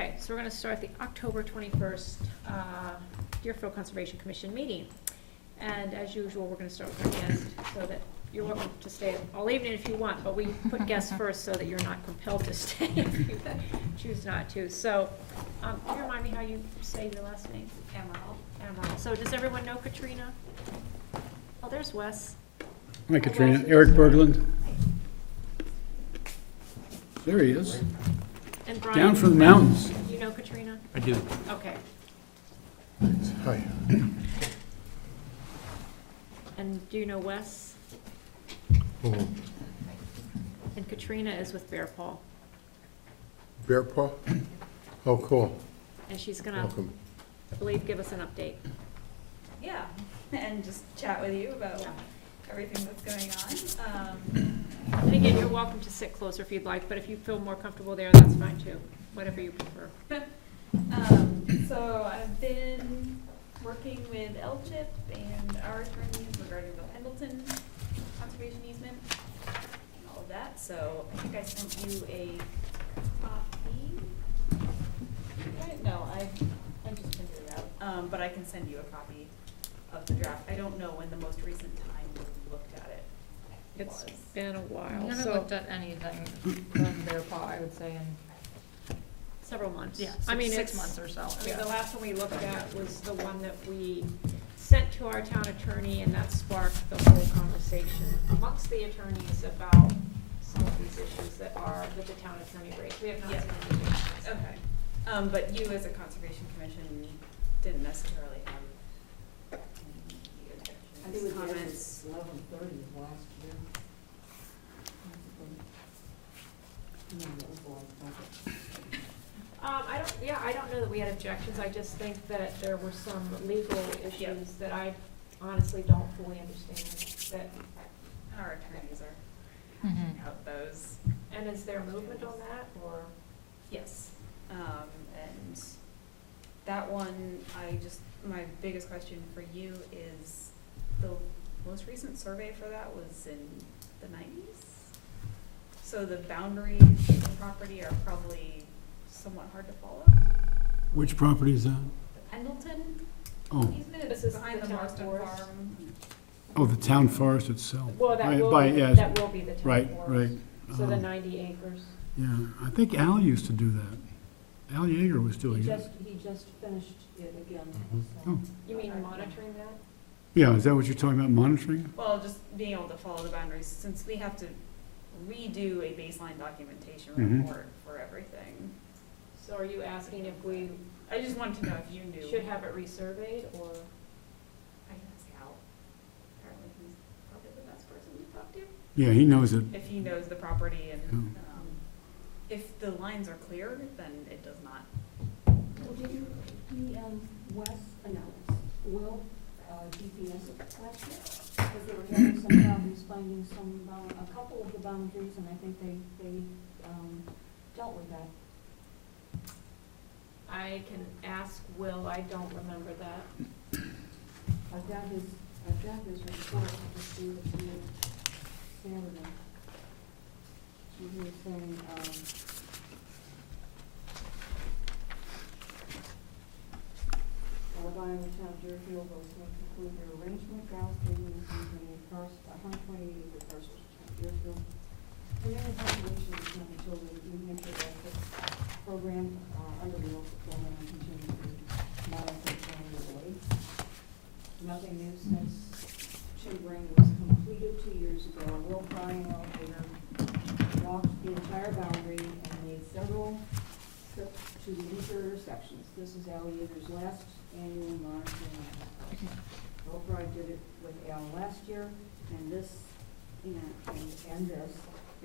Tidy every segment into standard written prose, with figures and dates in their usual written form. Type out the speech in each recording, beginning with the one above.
Okay, so we're gonna start the October 21st Deerfield Conservation Commission meeting. And as usual, we're gonna start with our guest, so that you're welcome to stay all evening if you want, but we put guests first so that you're not compelled to stay if you choose not to. So, can you remind me how you say your last name? Amaral. So does everyone know Katrina? Oh, there's Wes. Hi, Katrina. Eric Berglund. There he is. And Brian. Down from the mountains. You know Katrina? I do. Okay. Hi. And do you know Wes? Oh, And Katrina is with Bear Paw. Bear Paw? Oh, cool. And she's gonna, Welcome. I believe, give us an update. Yeah, and just chat with you about everything that's going on. And again, you're welcome to sit closer if you'd like, but if you feel more comfortable there, that's fine too, whatever you prefer. So I've been working with LCHIP and our attorneys regarding the Pendleton conservation easement and all of that. So I think I sent you a copy. Right? No, I just printed it out. But I can send you a copy of the draft. I don't know when the most recent time we looked at it It's was. been a while, I've never so looked at anything from Bear Paw, I would say, in, several months. yeah, I mean, six it's- months or so. I mean, the last one we looked at was the one that we sent to our town attorney, and that sparked the whole conversation amongst the attorneys about some of these issues that the town attorney raised. We have not Yeah. seen anything. Okay, but you as a conservation commission didn't necessarily have I think it was comments. 11:30 last year. I don't know that we had objections, I just think that there were some legal issues that I honestly don't fully understand, that, Our attorneys are Mhm. hashing out those. and is there movement on that, or? Yes. And that one, my biggest question for you is, the most recent survey for that was in the 90s? So the boundaries of the property are probably somewhat hard to follow. Which property is that? The Pendleton Oh, easement, This it's is behind the the town Marston forest. Farm. oh, the town forest itself. Well, that will be, yes. that will be the town Right, forest. right. So the 90 acres. Yeah, I think Al used to do that. Al Yeager was doing it. He just finished it again, Oh. so. You mean monitoring that? Yeah, is that what you're talking about, monitoring? Well, just being able to follow the boundaries, since we have to redo a baseline documentation Mhm. report for everything. So are you asking if we I just wanted to know if you knew. should have it resurveyed, or? I can ask Al. Apparently he's probably the best person to talk to. Yeah, he knows it. If he knows the property and, Yeah. if the lines are clear, then it does not. Well, did he and Will, GPS it last year? Because they were having some problems finding a couple of the boundaries, and I think they dealt with that. I can ask Will, I don't remember that. I've got his report, I'll just see if he Saturday. So he was saying, Alabama Town Deerfield will soon conclude their arrangement, Giles taking the 128 acre parcels of Town Deerfield. Remaining population is not until the New Hampshire Ethics program, under the local program and continue to monitor the lake. Nothing new since Chimbring was completed 2 years ago. Will Bryan Alligator walked the entire boundary and made several trips to the interior sections. This is Alligator's last annual monitoring. Will Bryan did it with Al last year, and this, and this,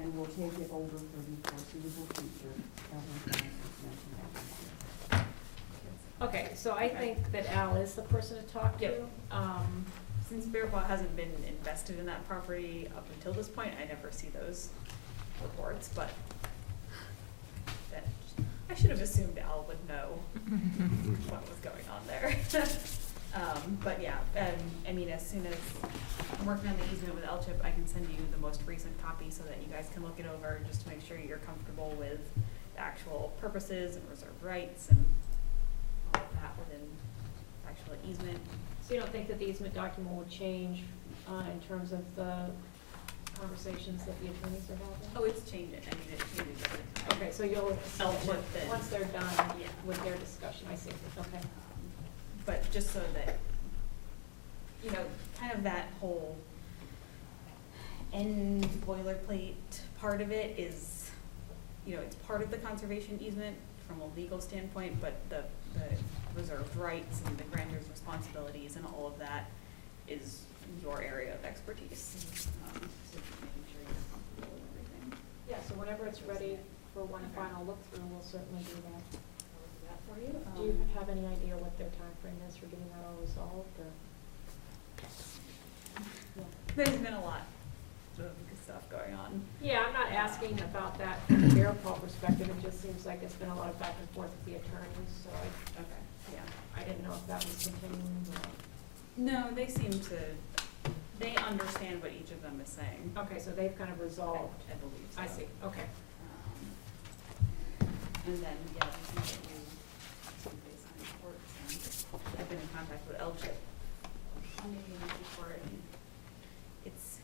and we'll take it over for the foreseeable future. Okay, so I think that Al is the person to talk to. Yep. Since Bear Paw hasn't been invested in that property up until this point, I never see those reports, but I should have assumed Al would know what was going on there. But yeah, I mean, as soon as I'm working on the easement with LCHIP, I can send you the most recent copy so that you guys can look it over, just to make sure you're comfortable with the actual purposes and reserved rights and all of that within the actual easement. So you don't think that the easement document will change, in terms of the conversations that the attorneys are having? Oh, it's changing, I mean, it changes every time. Okay, so you'll, L-chip then. once they're done Yeah. with their discussion, I see, okay. But just so that, you know, kind of that whole end boilerplate part of it is, you know, it's part of the conservation easement from a legal standpoint, but the reserved rights and the grantor's responsibilities and all of that is your area of expertise. So making sure you're comfortable with everything. Yeah, so whenever it's ready for one final look through, we'll certainly do that. I'll do that for you. Do you have any idea what their timeframe is for getting that all resolved, or? There's been a lot of good stuff going on. Yeah, I'm not asking about that from a Bear Paw perspective, it just seems like it's been a lot of back and forth with the attorneys, so Okay, yeah. I didn't know if that was continuing or. No, they seem to, they understand what each of them is saying. Okay, so they've kind of resolved. I believe so. I see, okay. And then, yeah, I think that they sign reports and I've been in contact with LCHIP on meeting before and it's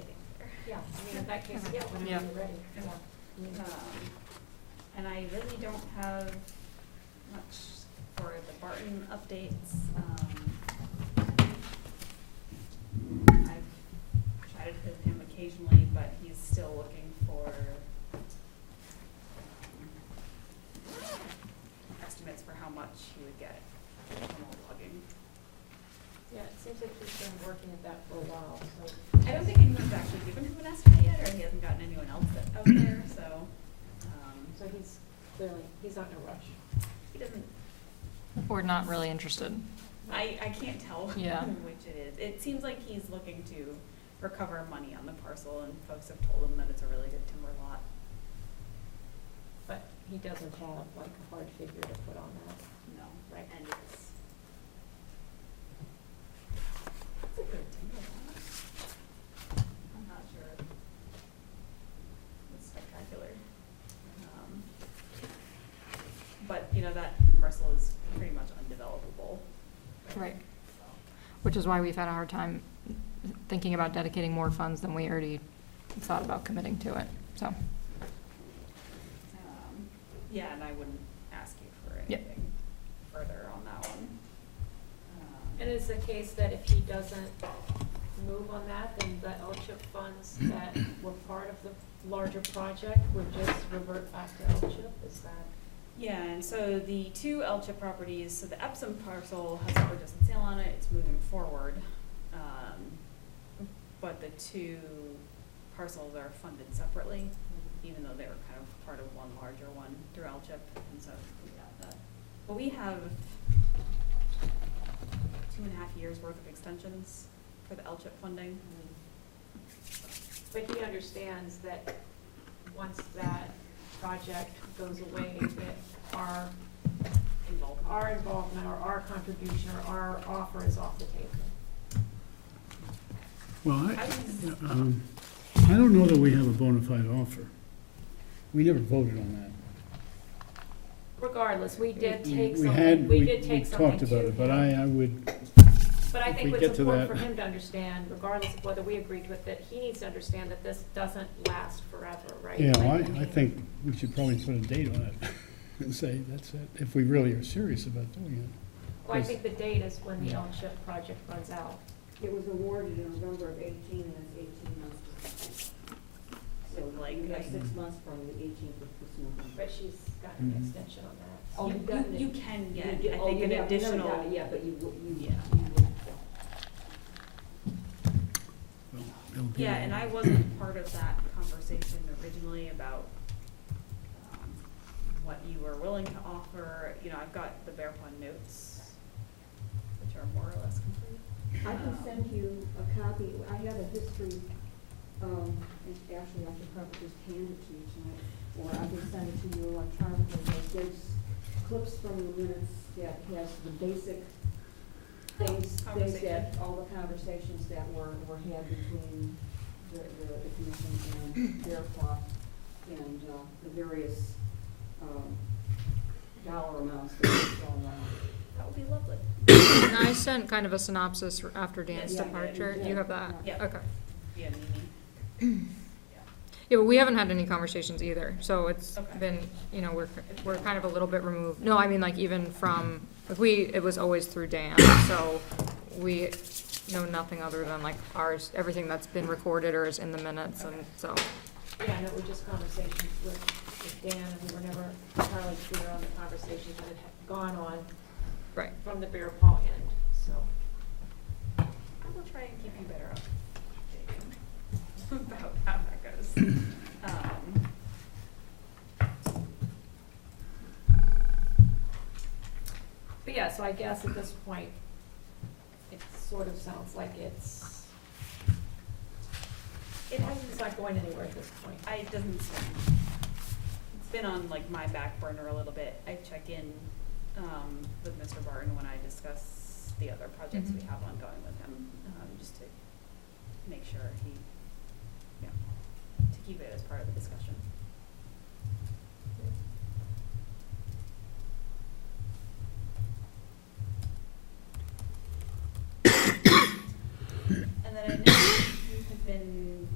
getting there. Yeah, I mean, in that case, yeah, whenever Yeah. you're ready, yeah. I mean, And I really don't have much for the Barton updates. I've chatted with him occasionally, but he's still looking for estimates for how much he would get from all logging. Yeah, it seems like he's been working at that for a while, so. I don't think anyone's actually given him an estimate yet, or he hasn't gotten anyone else out there, so, So he's clearly, he's not in a rush. he doesn't, We're not really interested. I can't tell Yeah. which it is. It seems like he's looking to recover money on the parcel, and folks have told him that it's a really good timber lot. But he doesn't have like a hard figure to put on that. No, Right. and it's a good timber lot. I'm not sure it's spectacular. But, you know, that parcel is pretty much undevelopable. Right. Which is why we've had a hard time thinking about dedicating more funds than we already thought about committing to it, so. Yeah, and I wouldn't ask you for Yep. anything further on that one. And is the case that if he doesn't move on that, then the LCHIP funds that were part of the larger project would just revert back to LCHIP, is that? Yeah, and so the two LCHIP properties, so the Epsom parcel has a purchase and sale on it, it's moving forward. But the two parcels are funded separately, even though they were kind of part of one larger one through LCHIP, and so we have that. But we have 2.5 years worth of extensions for the LCHIP funding. But he understands that once that project goes away, that our involvement or our contribution or our offer is off the table. Well, I I don't know that we have a bona fide offer. We never voted on that. Regardless, we did We- take we something, had- we did take something talked about to it, but him. I would, But I if think we it's get to important that- for him to understand, regardless of whether we agreed with it, he needs to understand that this doesn't last forever, right? yeah, Like, I mean, think we should probably put a date on it and say, that's it, if we really are serious about doing it. Well, I think the date is when the LCHIP project runs out. It was awarded in November of 18, and it's 18 months to complete. So Like, you have I- 6 months from the 18th of this November. But she's got an Mhm. extension on that. Oh, you've gotten it. You can get, You I oh, think, you an have- you never additional. got it yet, but you Yeah. would. Well, it'll be- Yeah, and I wasn't part of that conversation originally about what you were willing to offer. You know, I've got the Bear Pond notes, which are more or less complete. I can send you a copy, I have a history, and actually I could probably just hand it to you tonight, or I can send it to you electronically, but there's clips from the minutes that has the basic things that, Conversation. all the conversations that were had between the commission and Bear Paw and, the various dollar amounts that we throw around. That would be lovely. And I sent kind of a synopsis after Dan's Yes, I did. departure. Do you have that? Yeah. Okay. Yeah, Mimi. Yeah, but we haven't had any conversations either, so it's Okay. been, you know, we're kind of a little bit removed. No, I mean, like, even from, like, it was always through Dan, so we know nothing other than, like, ours, everything that's been recorded or is in the minutes, and so. Yeah, and it was just conversations with Dan, and we were never entirely clear on the conversations that had gone on Right. from the Bear Paw end, so. I will try and keep you better updated about how that goes. But yeah, so I guess at this point, it sort of sounds like it's not going anywhere at this point. It doesn't, it's been on like my back burner a little bit. I check in, with Mr. Barton when I discuss the other projects we Mhm. have ongoing with him, just to make sure he, you know, to keep it as part of the discussion. And then I know you have been,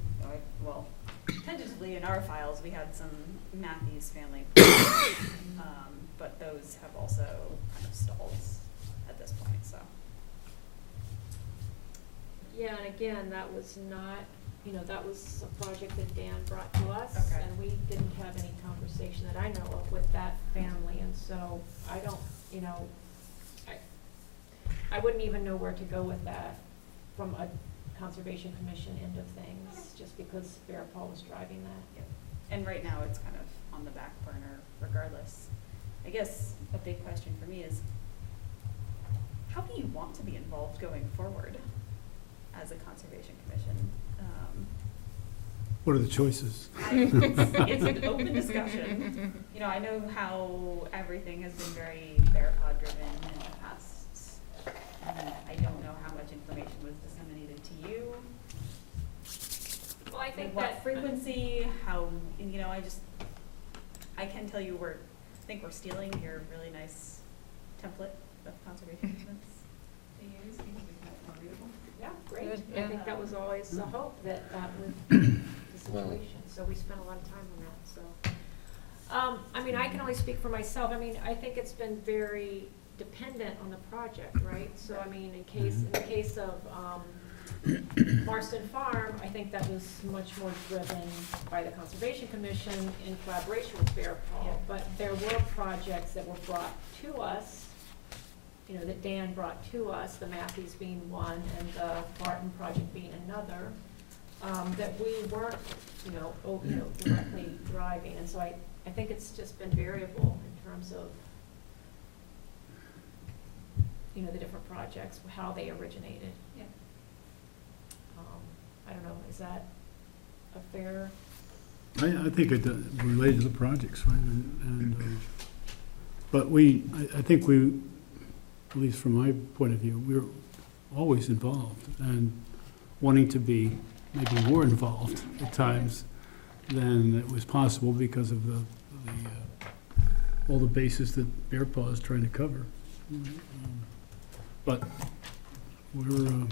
well, tentatively in our files, we had some Matthews family, but those have also kind of stalled at this point, so. Yeah, and again, that was not, that was a project that Dan brought to us. Okay. And we didn't have any conversation that I know of with that family, and so I don't, I wouldn't even know where to go with that from a Conservation Commission end of things, just because Bear Paw was driving that. And right now, it's kind of on the back burner regardless. I guess a big question for me is, how do you want to be involved going forward as a Conservation Commission? What are the choices? It's an open discussion. I know how everything has been very Bear Paw driven in the past. And I don't know how much information was disseminated to you. Well, I think What that frequency, how, I can tell you I think we're stealing your really nice template of conservation easements to use, because it's much more readable. Yeah, great. Good, I yeah. think that was always the hope, that would be the situation, so we spent a lot of time on that, so. I can only speak for myself, I think it's been very dependent on the project, right? So, in the case of, Marston Farm, I think that was much more driven by the Conservation Commission in collaboration with Bear Paw. Yeah. But there were projects that were brought to us, that Dan brought to us, the Matthews being one and the Barton project being another, that we weren't, directly driving. And so I think it's just been variable in terms of, the different projects, how they originated. Yeah. I don't know, is that a fair? I think it related to the projects, right? But I think we, at least from my point of view, we're always involved and wanting to be maybe more involved at times than it was possible because of all the bases that Bear Paw is trying to cover. But we're,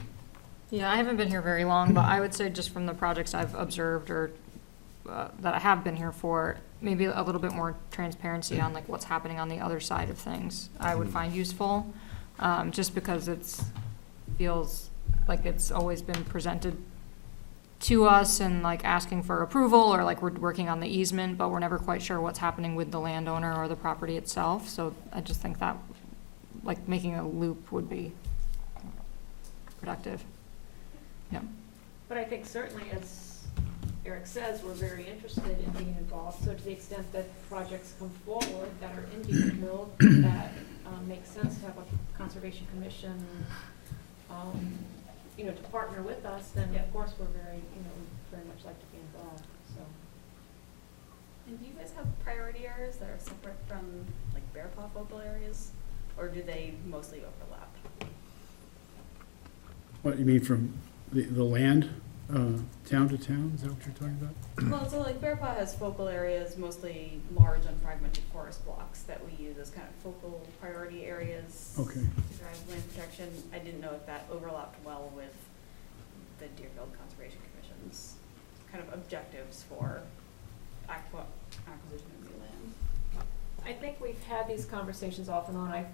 Yeah, I haven't been here very long, but I would say just from the projects I've observed or that I have been here for, maybe a little bit more transparency on like what's happening on the other side of things, I would find useful. Just because feels like it's always been presented to us and like asking for approval, or like we're working on the easement, but we're never quite sure what's happening with the landowner or the property itself. So I just think that like making a loop would be productive. But I think certainly, as Eric says, we're very interested in being involved. So to the extent that projects come forward that are in Deerfield, that makes sense to have a Conservation Commission, to partner with us, then Yeah. of course we're very much like to be involved, so. And do you guys have priority areas that are separate from like Bear Paw focal areas, or do they mostly overlap? what you mean from the land? town to town, is that what you're talking about? Well, so like Bear Paw has focal areas, mostly large unfragmented forest blocks that we use as kind of focal priority areas Okay, to drive land protection. I didn't know if that overlapped well with the Deerfield Conservation Commission's kind of objectives for acquisition of new land. I think we've had these conversations off and on.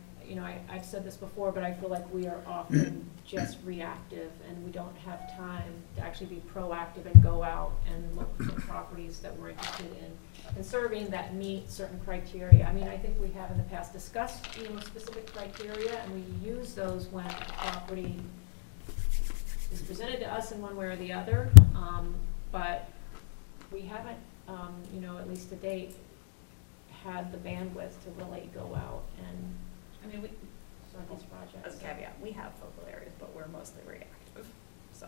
I've said this before, but I feel like we are often just reactive and we don't have time to actually be proactive and go out and look for properties that we're interested in conserving that meet certain criteria. I mean, I think we have in the past discussed, specific criteria, and we use those when a property is presented to us in one way or the other, but we haven't, at least to date, had the bandwidth to really go out and I mean, start these projects. as a caveat, we have focal areas, but we're mostly reactive, so.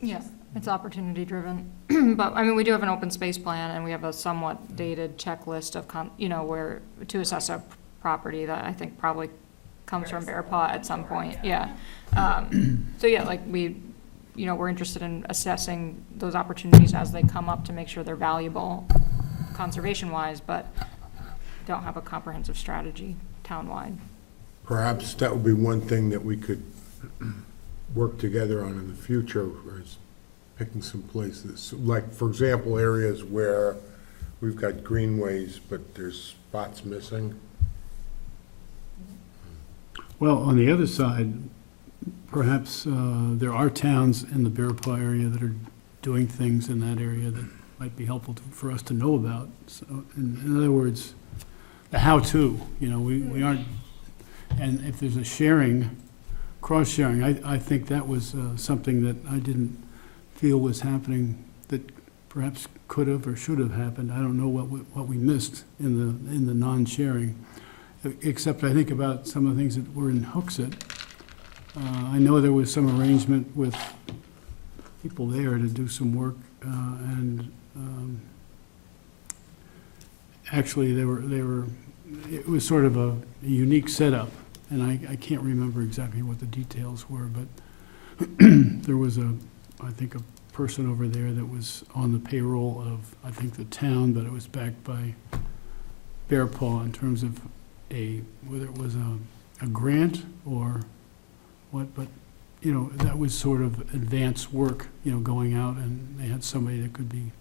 Yeah, it's opportunity driven. But, I mean, we do have an open space plan and we have a somewhat dated checklist of, where, to assess a property that I think probably comes from Bear Paw at some point, yeah. So, yeah, like we're interested in assessing those opportunities as they come up to make sure they're valuable conservation-wise, but don't have a comprehensive strategy town-wide. Perhaps that would be one thing that we could work together on in the future, is picking some places, like, for example, areas where we've got greenways, but there's spots missing. well, on the other side, perhaps there are towns in the Bear Paw area that are doing things in that area that might be helpful for us to know about. So, in other words, the how-to, we aren't, and if there's a sharing, cross-sharing, I think that was something that I didn't feel was happening, that perhaps could have or should have happened. I don't know what we missed in the non-sharing, except I think about some of the things that were in Hooksett. I know there was some arrangement with people there to do some work, and actually it was sort of a unique setup, and I can't remember exactly what the details were, but there was I think a person over there that was on the payroll of, I think, the town, but it was backed by Bear Paw in terms of whether it was a grant or what, but, that was sort of advanced work, going out, and they had somebody that could be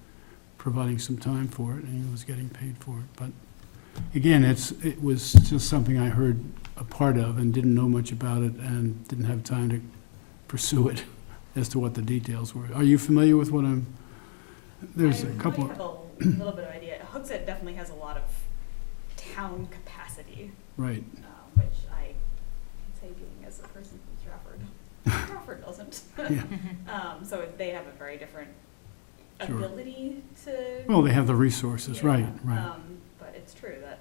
providing some time for it, and he was getting paid for it. But again, it was just something I heard a part of and didn't know much about it and didn't have time to pursue it as to what the details were. Are you familiar with what there's a couple I of, have a little bit of idea. Hooksett definitely has a lot of town capacity, right, which I can say being as a person from Stratford. Stratford doesn't. yeah. So they have a very different Sure. ability to. Well, they have the resources, Yeah, right. But it's true that,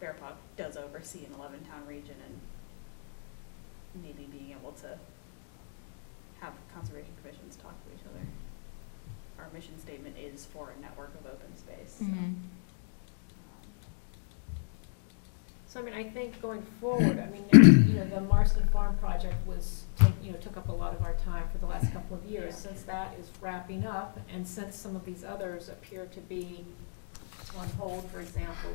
Bear Paw does oversee an 11-town region, and maybe being able to have conservation commissions talk to each other. Our mission statement is for a network of open space, so. So, I think going forward, the Marston Farm project took up a lot of our time for the last couple of years. Yeah. Since that is wrapping up, and since some of these others appear to be on hold, for example,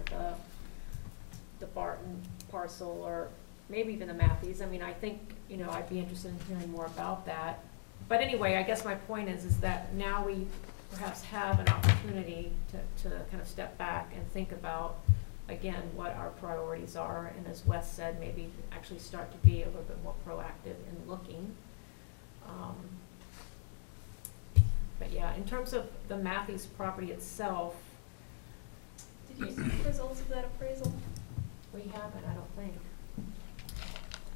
the Barton parcel, or maybe even the Matthews, I think, I'd be interested in hearing more about that. But anyway, I guess my point is that now we perhaps have an opportunity to kind of step back and think about, again, what our priorities are, and as Wes said, maybe actually start to be a little bit more proactive in looking. But yeah, in terms of the Matthews property itself, Did you see the results of that appraisal? we haven't, I don't think.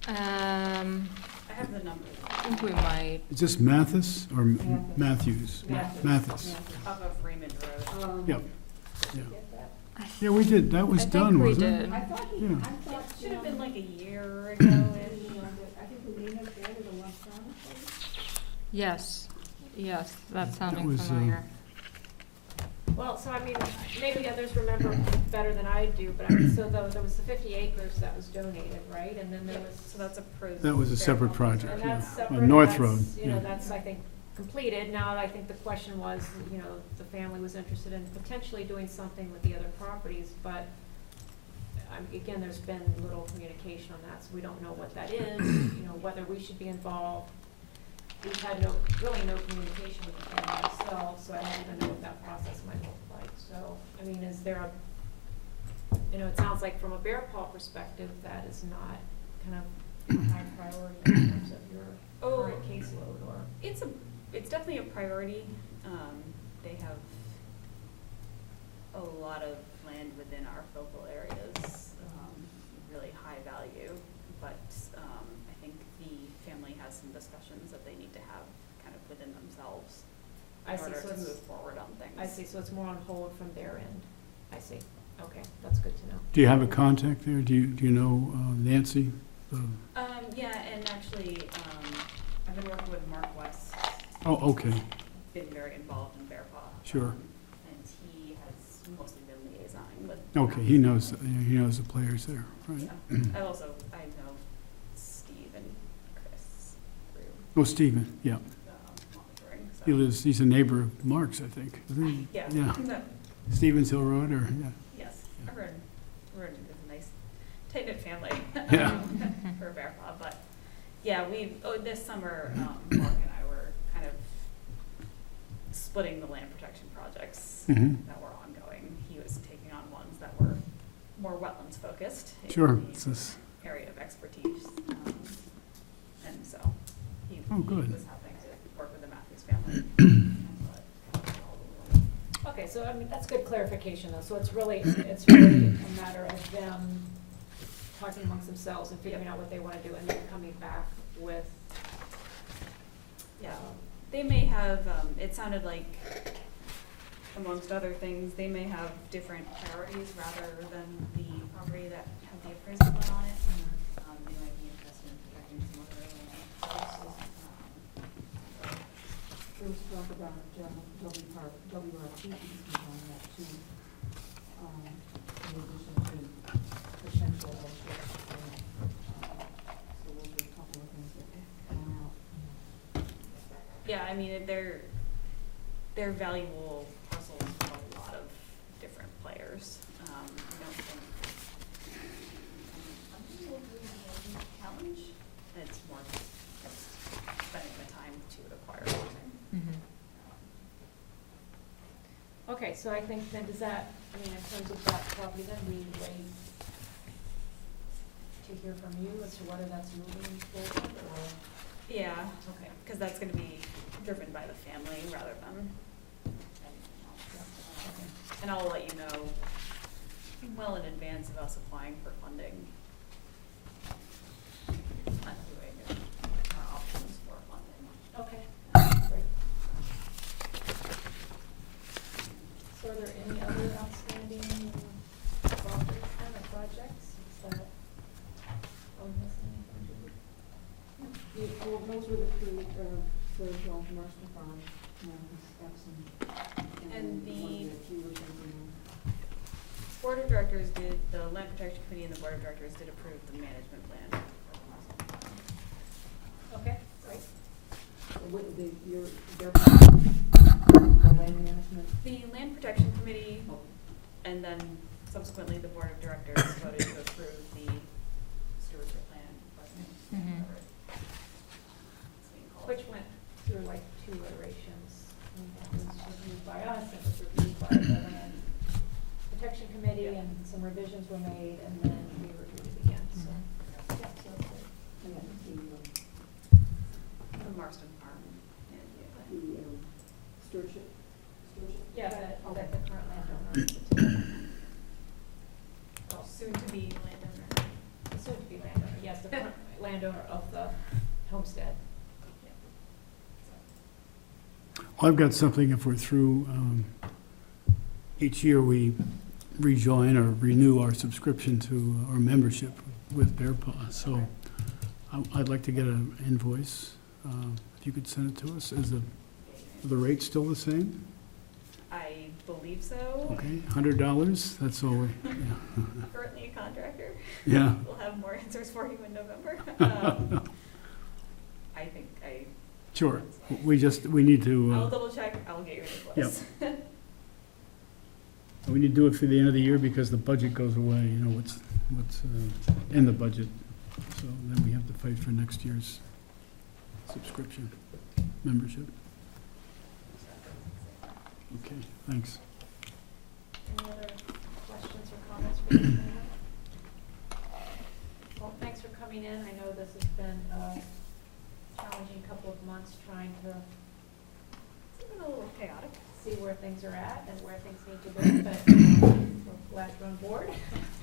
I have the numbers. I think we might. Is this Mathis or Matthews. Matthews? Mathis. Off of Raymond Road. Yep. Yeah. Get that? Yeah, we did, that was done, wasn't it? I thought Yeah. It should have been like a year ago-ish. I think we may have added a lump sum. Yes, that's sounding was, familiar. Well, so maybe others remember better than I do, but so there was the 50 acres that was donated, right? And then there was. So that's approved. That was a separate project, And yeah. that's On separate. North that's, Road, You know, yeah. that's, I think, completed. Now, I think the question was, you know, the family was interested in potentially doing something with the other properties, but again, there's been little communication on that, so we don't know what that is, you know, whether we should be involved. We've had really no communication with the family themselves, so I don't even know what that process might look like. So, I mean, is there you know, it sounds like from a Bear Paw perspective, that is not kind of a high priority in terms of your current caseload, or? It's definitely a priority. They have a lot of land within our focal areas, really high value, but I think the family has some discussions that they need to have kind of within themselves I in see, order so to it's- move forward on things. I see, so it's more on hold from their end. I see. Okay, that's good to know. Do you have a contact there? Do you know Nancy? Yeah, and actually, I've been working with Mark West. Oh, okay, Been very involved in Bear Paw. Sure. And he has mostly been liaisoning with. okay, he knows the players there, right? I know Steve and Chris through, Oh, Stephen, yeah. monitoring, so. He's a neighbor of Mark's, I think, isn't he? Yeah. Yeah, So, Stevens Hill Road, or, yeah. yes, we're in a nice tight-knit family. Yeah. For Bear Paw, but, yeah, this summer, Mark and I were kind of splitting the land protection projects Mhm. that were ongoing. He was taking on ones that were more wetlands focused. in Sure, his it's this, area of expertise, and so he Oh, good. was having to work with the Matthews family. Okay, so I mean, that's good clarification though. So it's really a matter of them talking amongst themselves and figuring out what they wanna do and then coming back with, Yeah, they may have, it sounded like, amongst other things, they may have different priorities rather than the property that had the appraisal done on it. They might be interested in protecting some other land sources. There was talk about, WRP easement on that too, in addition to potential elsewhere. So those are a couple of things that come out. Yeah, I mean, they're valuable parcels for a lot of different players. I don't think will be a challenge. It's more just spending the time to acquire something. okay, so I think then does that, I mean, in terms of that property, then we wait to hear from you as to whether that's moving forward or? Yeah, Okay. because that's gonna be driven by the family rather than anything else. Okay. And I'll let you know well in advance of us applying for funding. Evaluating our options for funding. Okay, great. So are there any other outstanding properties then or projects? Is that, are we missing anything, Judy? Well, those were the three, Marston Farm, Epsom, And the one that you were thinking of. Board of Directors did, the Land Protection Committee and the Board of Directors did approve the management plan for the Marston Farm. Okay, great. The land management, The Land Protection Committee and then subsequently the Board of Directors voted to approve the stewardship plan. Whatever it's being called. Which went through like 2 iterations. And that was reviewed by us, it was reviewed by the Land Protection Committee, and some revisions were made, and then we reviewed it again, so. Yeah, so that's good. and The Marston Farm management plan. the stewardship. Yeah, that the current landowner, Well, soon to be landowner. the soon-to-be landowner, yes, the current landowner of the homestead. Well, I've got something, if we're through, each year we rejoin or renew our subscription to our membership with Bear Paw. So I'd like to get an invoice, if you could send it to us. Is the rate still the same? I believe so. Okay, $100, that's all, yeah. Currently a contractor. Yeah, We'll have more answers for you in November. I think sure, we need to, I'll double check, I'll get you a Yep. list. we need to do it for the end of the year because the budget goes away, you know, what's in the budget. So then we have to fight for next year's subscription, membership. Okay, thanks. Any other questions or comments for you? Well, thanks for coming in. I know this has been a challenging couple of months trying to It's been a little chaotic. see where things are at and where things need to go, but we're glad you're on board.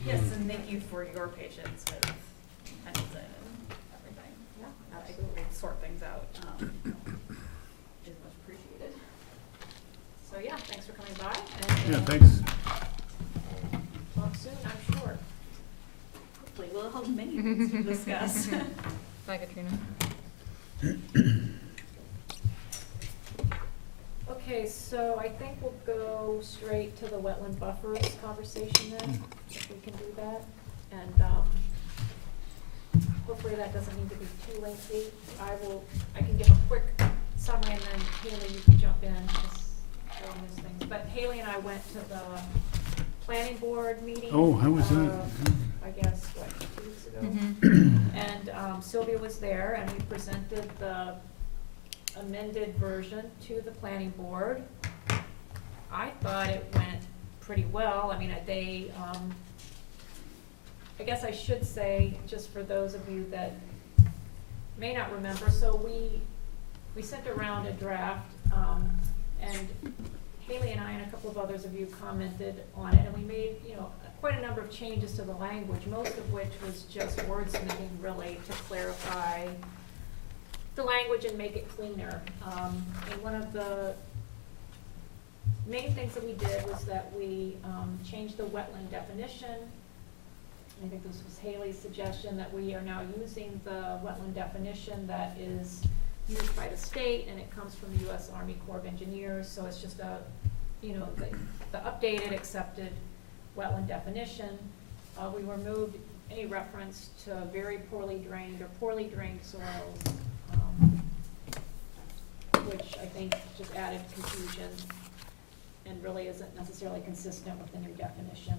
Yes, and thank you for your patience with Pendleton and everything. Yeah, I will sort things out, is much appreciated. So, yeah, thanks for coming by, and Yeah, thanks. talk soon, I'm sure. Hopefully we'll have many things to discuss. Bye, Katrina. Okay, so I think we'll go straight to the wetland buffers conversation then, if we can do that. And, hopefully that doesn't need to be too lengthy. I can give a quick summary and then Haley, you can jump in, just on these things. But Haley and I went to the planning board meeting. Oh, how was that? I guess, what, 2 weeks ago? Mm-hmm. And Sylvia was there, and we presented the amended version to the planning board. I thought it went pretty well. I mean, I guess I should say, just for those of you that may not remember, so we sent around a draft, and Haley and I and a couple of others of you commented on it, and we made, quite a number of changes to the language, most of which was just wordsmithing really to clarify the language and make it cleaner. And one of the main things that we did was that we changed the wetland definition. I think this was Haley's suggestion, that we are now using the wetland definition that is used by the state, and it comes from the US Army Corps of Engineers, so it's just the updated, accepted wetland definition. We removed any reference to very poorly drained or poorly drained soils, which I think just added confusion and really isn't necessarily consistent with the new definition.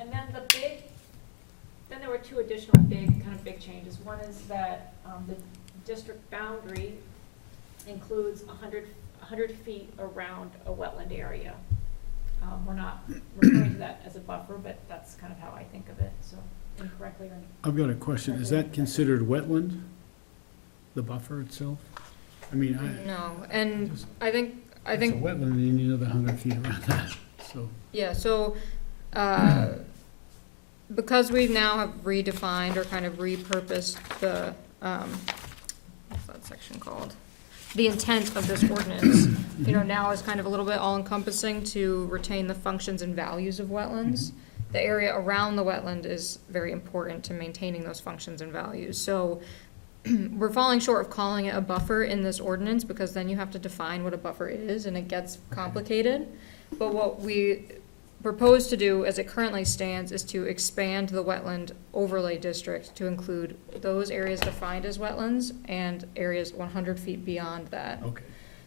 And then there were 2 additional big changes. One is that the district boundary includes 100 feet around a wetland area. We're not referring to that as a buffer, but that's kind of how I think of it, so incorrectly or I've got a question. Is that considered wetland, the buffer itself? I mean, No, and just- I think, it's a wetland, and you need another 100 feet around that, so. yeah, so, because we now have redefined or kind of repurposed the, what's that section called? The intent of this ordinance, now is kind of a little bit all-encompassing to retain the functions and values of wetlands. The area around the wetland is very important to maintaining those functions and values. So we're falling short of calling it a buffer in this ordinance, because then you have to define what a buffer is, and it gets complicated. But what we propose to do, as it currently stands, is to expand the wetland overlay district to include those areas defined as wetlands and areas 100 feet beyond that. Okay.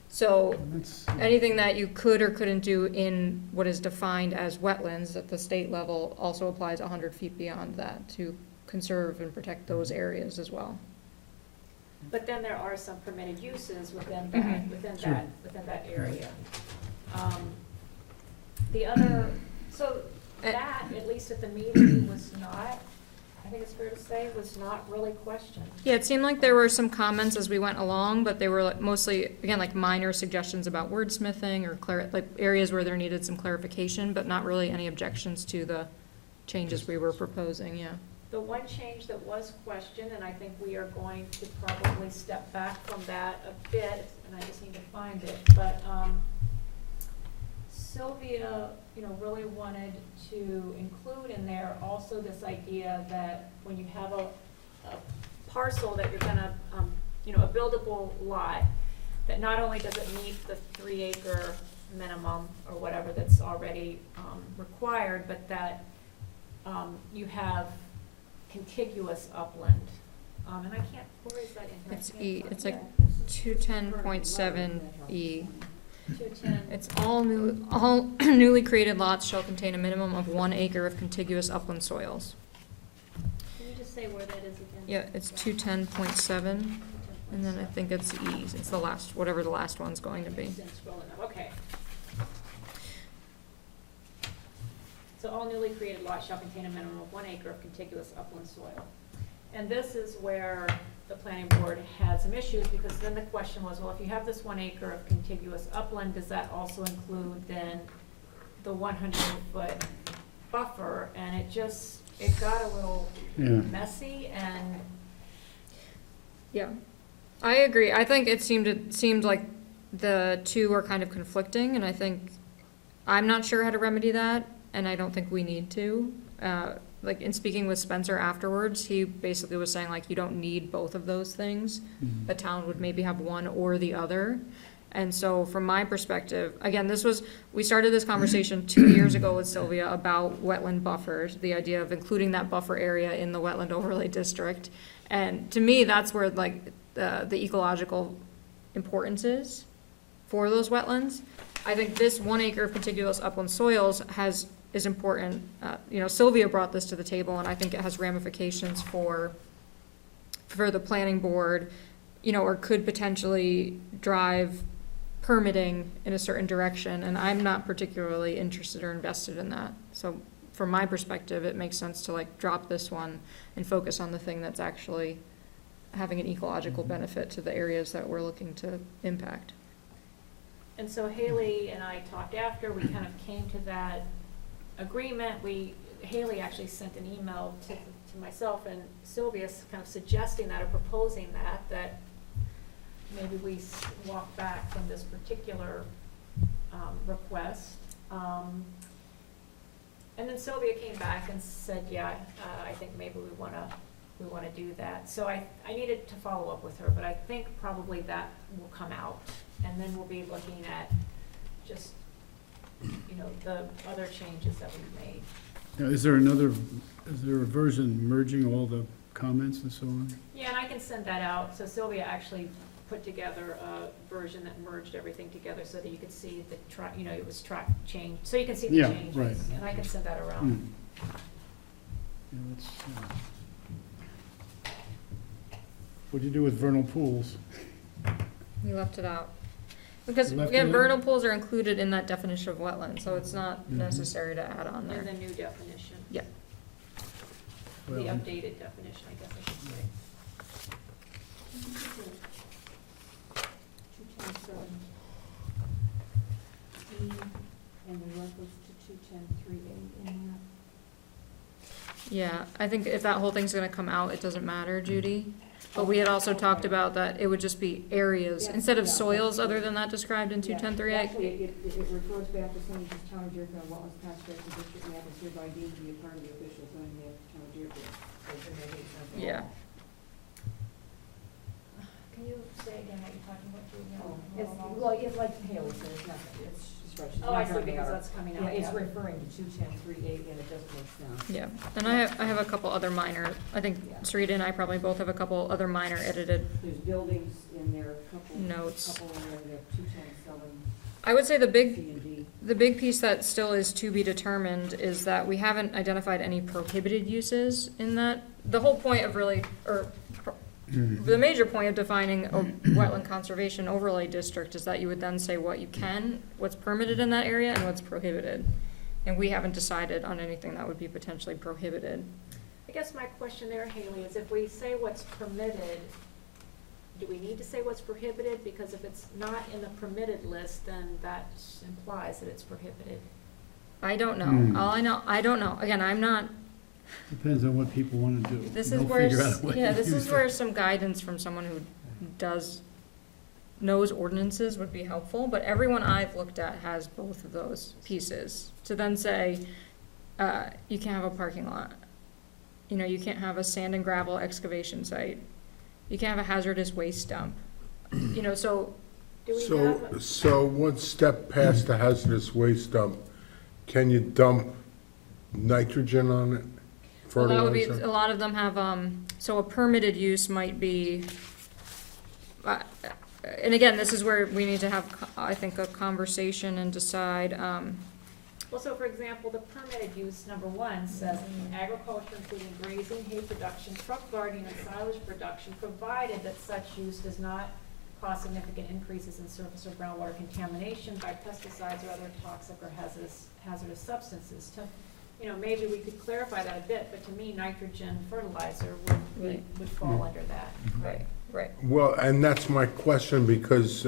So That's, anything that you could or couldn't do in what is defined as wetlands at the state level also applies 100 feet beyond that to conserve and protect those areas as well. But then there are some permitted uses within Mhm. within that area. The other, so that, at least at the meeting, was not, I think it's fair to say, was not really questioned. Yeah, it seemed like there were some comments as we went along, but they were like mostly, again, like minor suggestions about wordsmithing or like areas where there needed some clarification, but not really any objections to the changes we were proposing, yeah. The one change that was questioned, and I think we are going to probably step back from that a bit, and I just need to find it, but, Sylvia, really wanted to include in there also this idea that when you have a parcel that you're gonna, a buildable lot, that not only does it meet the 3-acre minimum or whatever that's already, required, but that, you have contiguous upland. And I can't, where is that in here? I It's can't E, find it's it. like Yeah, this 210.7E. 210. It's all newly created lots shall contain a minimum of 1 acre of contiguous upland soils. Can you just say where that is again? Yeah, it's 210.7, and then I think it's E, it's the last, whatever the last one's going to be. Then scrolling up, okay. So all newly created lots shall contain a minimum of 1 acre of contiguous upland soil. And this is where the planning board had some issues, because then the question was, well, if you have this 1 acre of contiguous upland, does that also include then the 100-foot buffer? And it got a little Yeah. messy, and Yeah, I agree. I think it seemed like the two are kind of conflicting, and I think, I'm not sure how to remedy that, and I don't think we need to. Like, in speaking with Spencer afterwards, he basically was saying, like, you don't need both of those things. Mhm. A town would maybe have one or the other. And so from my perspective, again, we started this conversation 2 years ago with Sylvia about wetland buffers, the idea of including that buffer area in the wetland overlay district. And to me, that's where like the ecological importance is for those wetlands. I think this 1 acre of contiguous upland soils is important. Sylvia brought this to the table, and I think it has ramifications for the planning board, or could potentially drive permitting in a certain direction, and I'm not particularly interested or invested in that. So from my perspective, it makes sense to like drop this one and focus on the thing that's actually having an ecological benefit to the areas that we're looking to impact. And so Haley and I talked after, we kind of came to that agreement. Haley actually sent an email to myself and Sylvia kind of suggesting that or proposing that maybe we walk back from this particular request. And then Sylvia came back and said, yeah, I think maybe we wanna do that. So I needed to follow up with her, but I think probably that will come out. And then we'll be looking at just, the other changes that we've made. Now, is there a version merging all the comments and so on? Yeah, and I can send that out. So Sylvia actually put together a version that merged everything together so that you could see it was track change, so you can see the Yeah, changes. right. And I can send that Hmm. around. Yeah, what'd you do with vernal pools? We left it out. Because, You left again, it out? vernal pools are included in that definition of wetland, so it's not Mhm. necessary to add on there. And the new definition. Yeah. The Well, updated definition, I guess I should say. 210.7 E, and the reference to 210.3A in that. Yeah, I think if that whole thing's gonna come out, it doesn't matter, Judy. But we had also talked about that it would just be areas, Yeah, instead of yeah. soils other than that described in Yeah, 210.3A. Actually, it refers back to saying this town of Deerfield Wetlands Conservation District map is hereby deemed to be a part of the official zoning map of the town of Deerfield. So it's gonna make sense at Yeah. all. Can you say again what you're talking about, Julia? It's like Haley said, it's not, it's just right. Oh, I see, because that's coming out. Yeah, it's yeah. referring to 210.3A, and it does make sense. Yeah, and I have a couple other minor, I think Yeah. Sarita and I probably both have a couple other minor edited There's buildings in there, a couple in notes. there, we have 210.7 I would say the C big, and D. the big piece that still is to be determined is that we haven't identified any prohibited uses in that. The whole point of really, the major point of defining a wetland conservation overlay district is that you would then say what you can, what's permitted in that area and what's prohibited. And we haven't decided on anything that would be potentially prohibited. I guess my question there, Haley, is if we say what's permitted, do we need to say what's prohibited? Because if it's not in the permitted list, then that implies that it's prohibited. I don't know. Hmm. I don't know. Again, I'm not, Depends on what people wanna do. this is They'll where, figure out a way to this use is it. where some guidance from someone who knows ordinances would be helpful, but everyone I've looked at has both of those pieces. To then say, you can't have a parking lot. You can't have a sand and gravel excavation site. You can't have a hazardous waste dump. So, Do we So, have, so one step past the hazardous waste dump, can you dump nitrogen on it? well, that would be, Fertilizer? a lot of them have, so a permitted use might be, and again, this is where we need to have, I think, a conversation and decide, Well, so for example, the permitted use, number one, says agriculture including grazing, hay production, truck gardening, and silage production, provided that such use does not cause significant increases in surface or groundwater contamination by pesticides or other toxic or hazardous substances. To, you know, maybe we could clarify that a bit, but to me, nitrogen fertilizer Right. would fall under that. right, Well, and that's my question, because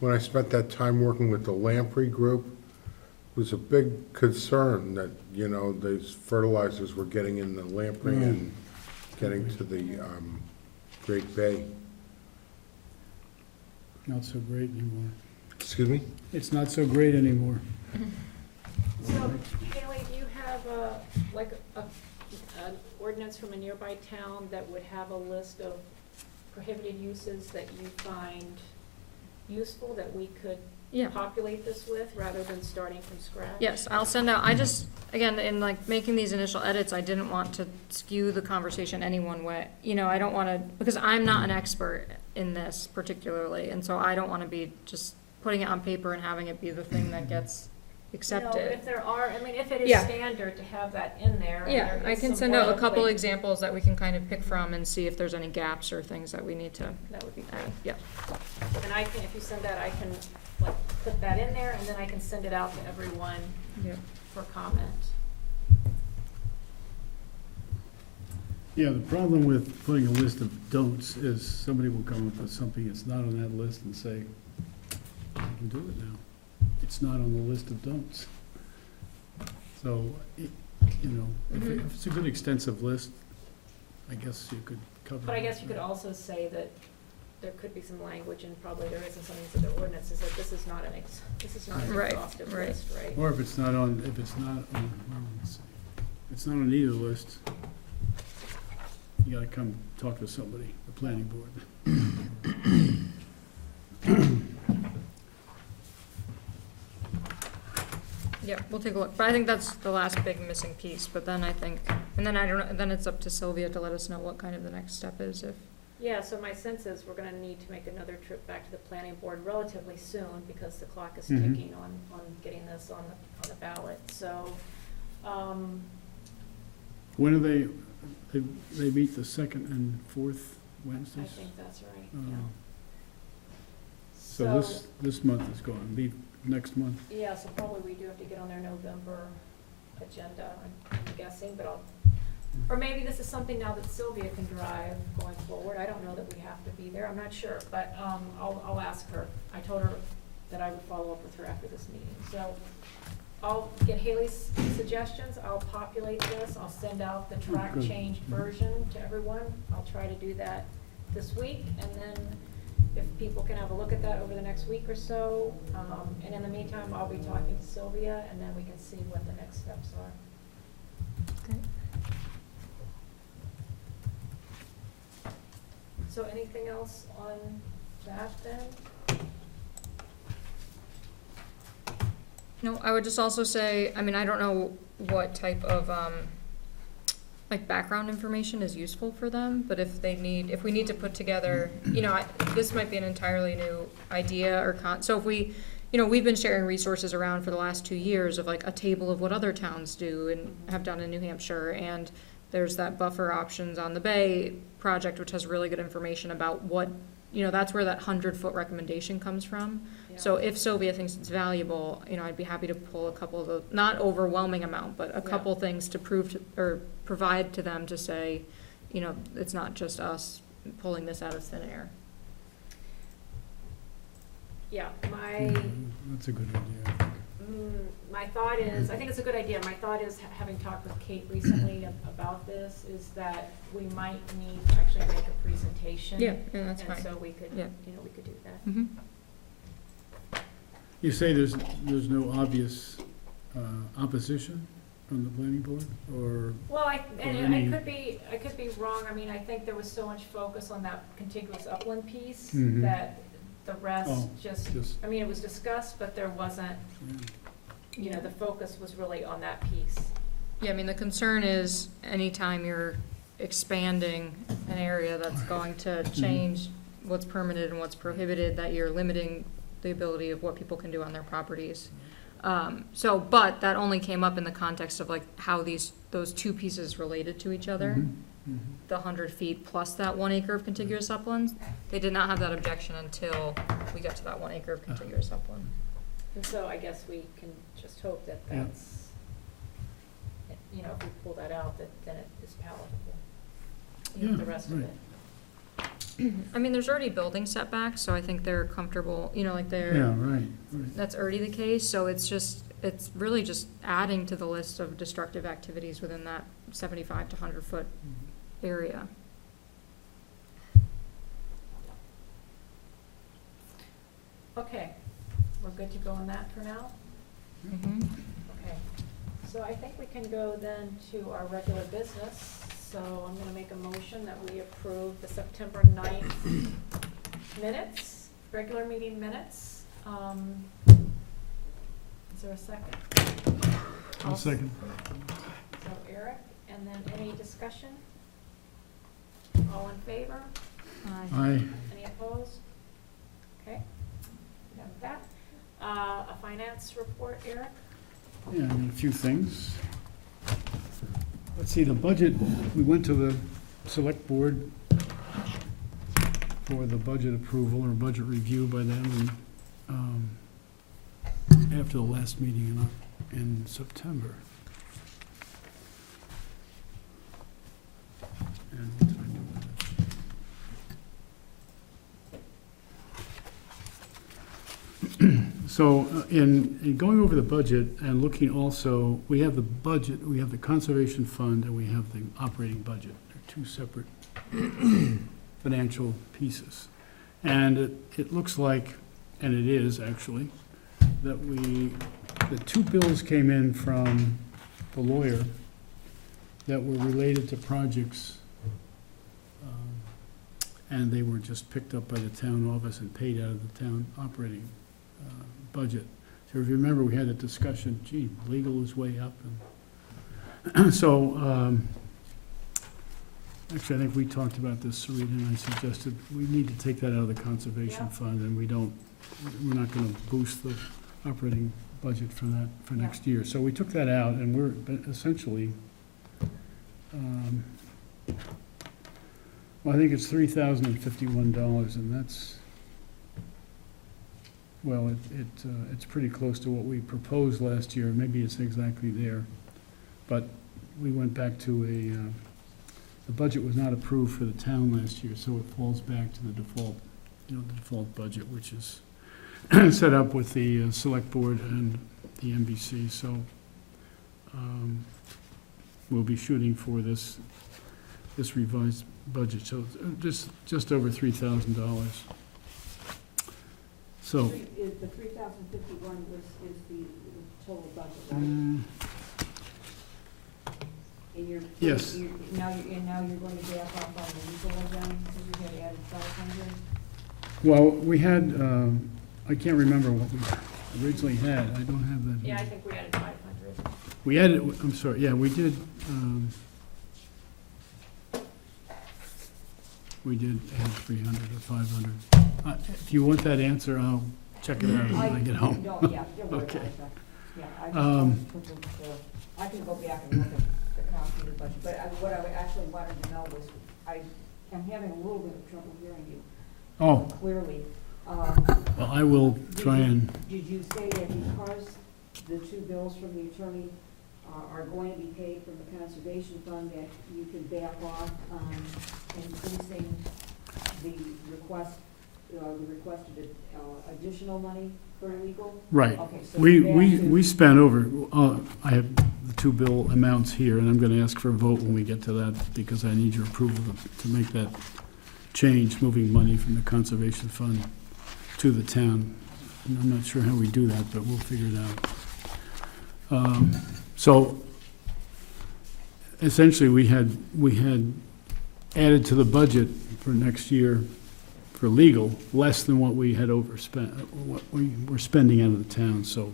when I spent that time working with the Lamprey Group, it was a big concern that, you know, these fertilizers were getting in the Lamprey and getting to the Great Bay. Not so great anymore. Excuse me? It's not so great anymore. So, Haley, do you have an ordinance from a nearby town that would have a list of prohibited uses that you find useful, that we could yeah. populate this with, rather than starting from scratch? Yes, I'll send out, I just, again, in like making these initial edits, I didn't want to skew the conversation any one way. You know, I don't wanna, because I'm not an expert in this particularly, and so I don't wanna be just putting it on paper and having it be the thing that gets No, but accepted. if there are, I mean, if it is Yeah. standard to have that in there. and Yeah, there I is can some send out a couple boilerplate, examples that we can kind of pick from and see if there's any gaps or things that we need to That would be great. add, yeah. And I can, if you send that, I can, like, put that in there, and then I can send it out to everyone Yeah. for comment. Yeah, the problem with putting a list of don'ts is somebody will come up with something that's not on that list and say, I can do it now. It's not on the list of don'ts. So, you know, if Mhm. it's a good extensive list, I guess you could cover it. But I guess you could also say that there could be some language, and probably there is in some of these other ordinances, that this is not an Right, exhaustive right. list, right? Or if it's not on, well, let's see. If it's not on either list, you gotta come talk to somebody, the planning board. Yeah, we'll take a look, but I think that's the last big missing piece, but then I think, and then I don't know, then it's up to Sylvia to let us know what kind of the next step is if, Yeah, so my sense is we're gonna need to make another trip back to the planning board relatively soon, because the clock is Mhm. ticking on getting this on the ballot, so, When are they meet the second and fourth I Wednesdays? think that's right, Uh, yeah. So this month is gone, be next month. Yeah, so probably we do have to get on their November agenda, I'm guessing, but or maybe this is something now that Sylvia can drive going forward. I don't know that we have to be there, I'm not sure, but, I'll ask her. I told her that I would follow up with her after this meeting, so I'll get Haley's suggestions, I'll populate this, I'll send out the track Good. changed version to everyone. I'll try to do that this week, and then if people can have a look at that over the next week or so, and in the meantime, I'll be talking to Sylvia, and then we can see what the next steps are. So anything else on that then? no, I would just also say, I mean, I don't know what type of, like background information is useful for them, but if we need to put together, you know, this might be an entirely new idea or so if we, you know, we've been sharing resources around for the last 2 years of like a table of what other towns do and have done in New Hampshire, and there's that buffer options on the bay project, which has really good information about what, you know, that's where that 100-foot recommendation comes from. So if Sylvia thinks it's valuable, you know, I'd be happy to pull a couple of the, not overwhelming amount, but a couple things to prove to, or provide to them to say, you know, it's not just us pulling this out of thin air. Yeah, That's a good idea, I think. my thought is, I think it's a good idea, my thought is, having talked with Kate recently about this, is that we might need to actually make a presentation. Yeah, that's fine. And so we could, Yeah. you know, we could do that. Mm-hmm. You say there's no obvious opposition from the planning board, or? Well, Or I any- could be wrong, I mean, I think there was so much focus on that contiguous upland piece, Mhm. that the rest Oh, just, I mean, it was discussed, but there wasn't, Yeah. you know, the focus was really on that piece. Yeah, I mean, the concern is anytime you're expanding an area that's going to change what's permitted and what's prohibited, that you're limiting the ability of what people can do on their properties. But that only came up in the context of like how those two pieces related to each other. Mhm, mhm. The 100 feet plus that 1 acre of contiguous uplands. They did not have that objection until we got to that 1 acre of contiguous upland. And so I guess we can just hope that Yeah. that's, you know, if we pull that out, that then it is palatable. You know, Yeah, the rest of right. it. I mean, there's already building setbacks, so I think they're comfortable, you know, like Yeah, right, right. that's already the case, so it's really just adding to the list of destructive activities within that 75 to 100 foot area. Okay, we're good to go on that for now? Mm-hmm. Okay, so I think we can go then to our regular business. So I'm gonna make a motion that we approve the September 9th minutes, regular meeting minutes. Is there a second? I'll second. So Eric, and then any discussion? All in favor? Aye. Any opposed? Okay, done with that. A finance report, Eric? Yeah, I got a few things. Let's see, the budget, we went to the select board for the budget approval or budget review by them, and, after the last meeting in September. And what did I do with it? So, in going over the budget and looking also, we have the budget, we have the conservation fund, and we have the operating budget. They're two separate financial pieces. And it looks like, and it is actually, that the two bills came in from the lawyer that were related to projects, and they were just picked up by the town office and paid out of the town operating budget. So if you remember, we had a discussion, gee, legal is way up. And so, actually, I think we talked about this, Sarita, and I suggested we need to take that out of the conservation Yeah. fund, and we're not gonna boost the operating budget for that, for Yeah. next year. So we took that out, and we're essentially, well, I think it's $3,051, and that's, well, it's pretty close to what we proposed last year. Maybe it's exactly there. But we went back to the budget was not approved for the town last year, so it falls back to the default, the default budget, which is set up with the select board and the NBC. So we'll be shooting for this revised budget. So just over $3,000. So, Is the 3,051 is the total budget, right? And Yes. Now you're going to back off on the legal again, because you had added 500? well, we had, I can't remember what we originally had. I don't have that. Yeah, I here. think we added 500. We added, I'm sorry, yeah, we did add 300 or 500. If you want that answer, I'll check it out when I get home. No, yeah, don't worry about Okay. that. Yeah, I just Um, wanted to put I can go back and look at the copy of the budget, but what I actually wanted to know was, I am having a little bit of trouble hearing you Oh, clearly. well, I will try and, Did you say that because the two bills from the attorney are going to be paid from the conservation fund, that you can back off on increasing the requested additional money for legal? right. Okay, so We back to- spent over, I have the two bill amounts here, and I'm gonna ask for a vote when we get to that, because I need your approval to make that change, moving money from the conservation fund to the town. And I'm not sure how we do that, but we'll figure it out. So essentially, we had added to the budget for next year for legal, less than what we had overspent, what we were spending out of the town, so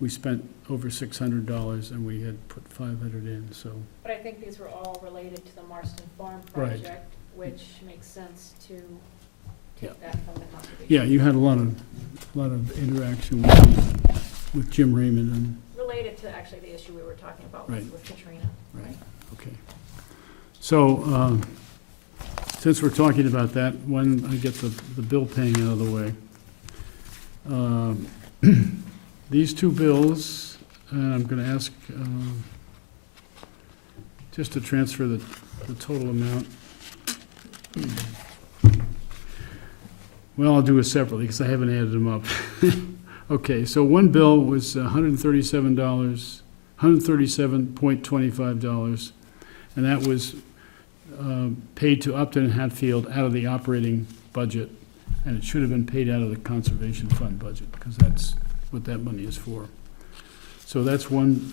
we spent over $600 and we had put 500 in, so. But I think these were all related to the Marston Farm Right. project, which makes sense to Yeah. take that from the conservation. Yeah, you had a lot of interaction with Jim Raymond and, Related to actually the issue we were talking about Right. with Katrina. right, okay. So, since we're talking about that, when I get the bill paying out of the way, these two bills, and I'm gonna ask, just to transfer the total amount. Well, I'll do it separately, because I haven't added them up. Okay, so one bill was $137.25, and that was paid to Upton and Hatfield out of the operating budget, and it should have been paid out of the conservation fund budget, because that's what that money is for. So that's one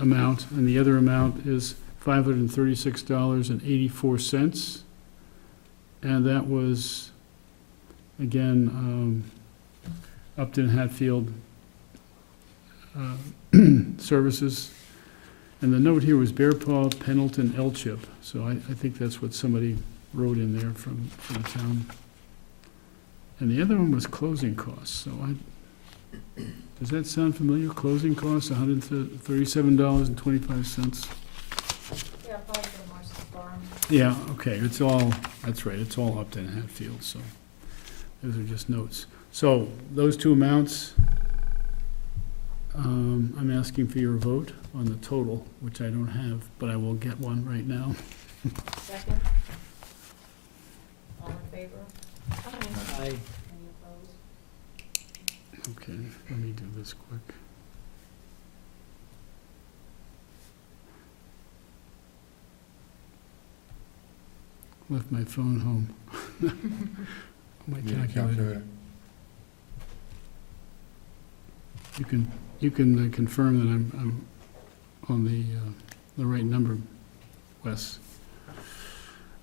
amount, and the other amount is $536.84, and that was, again, Upton Hatfield Services. And the note here was Bear Paw, Pendleton, L-Chip, so I think that's what somebody wrote in there from the town. And the other one was closing costs, so does that sound familiar? Closing costs, $137.25. Yeah, probably for the Marston Farm. Yeah, okay, it's all, that's right, it's all Upton and Hatfield, so those are just notes. So those two amounts, I'm asking for your vote on the total, which I don't have, but I will get one right now. Second? All in favor? Aye. Any opposed? Okay, let me do this quick. Left my phone home. My Need a calculator. You can confirm that I'm on the right number, Wes.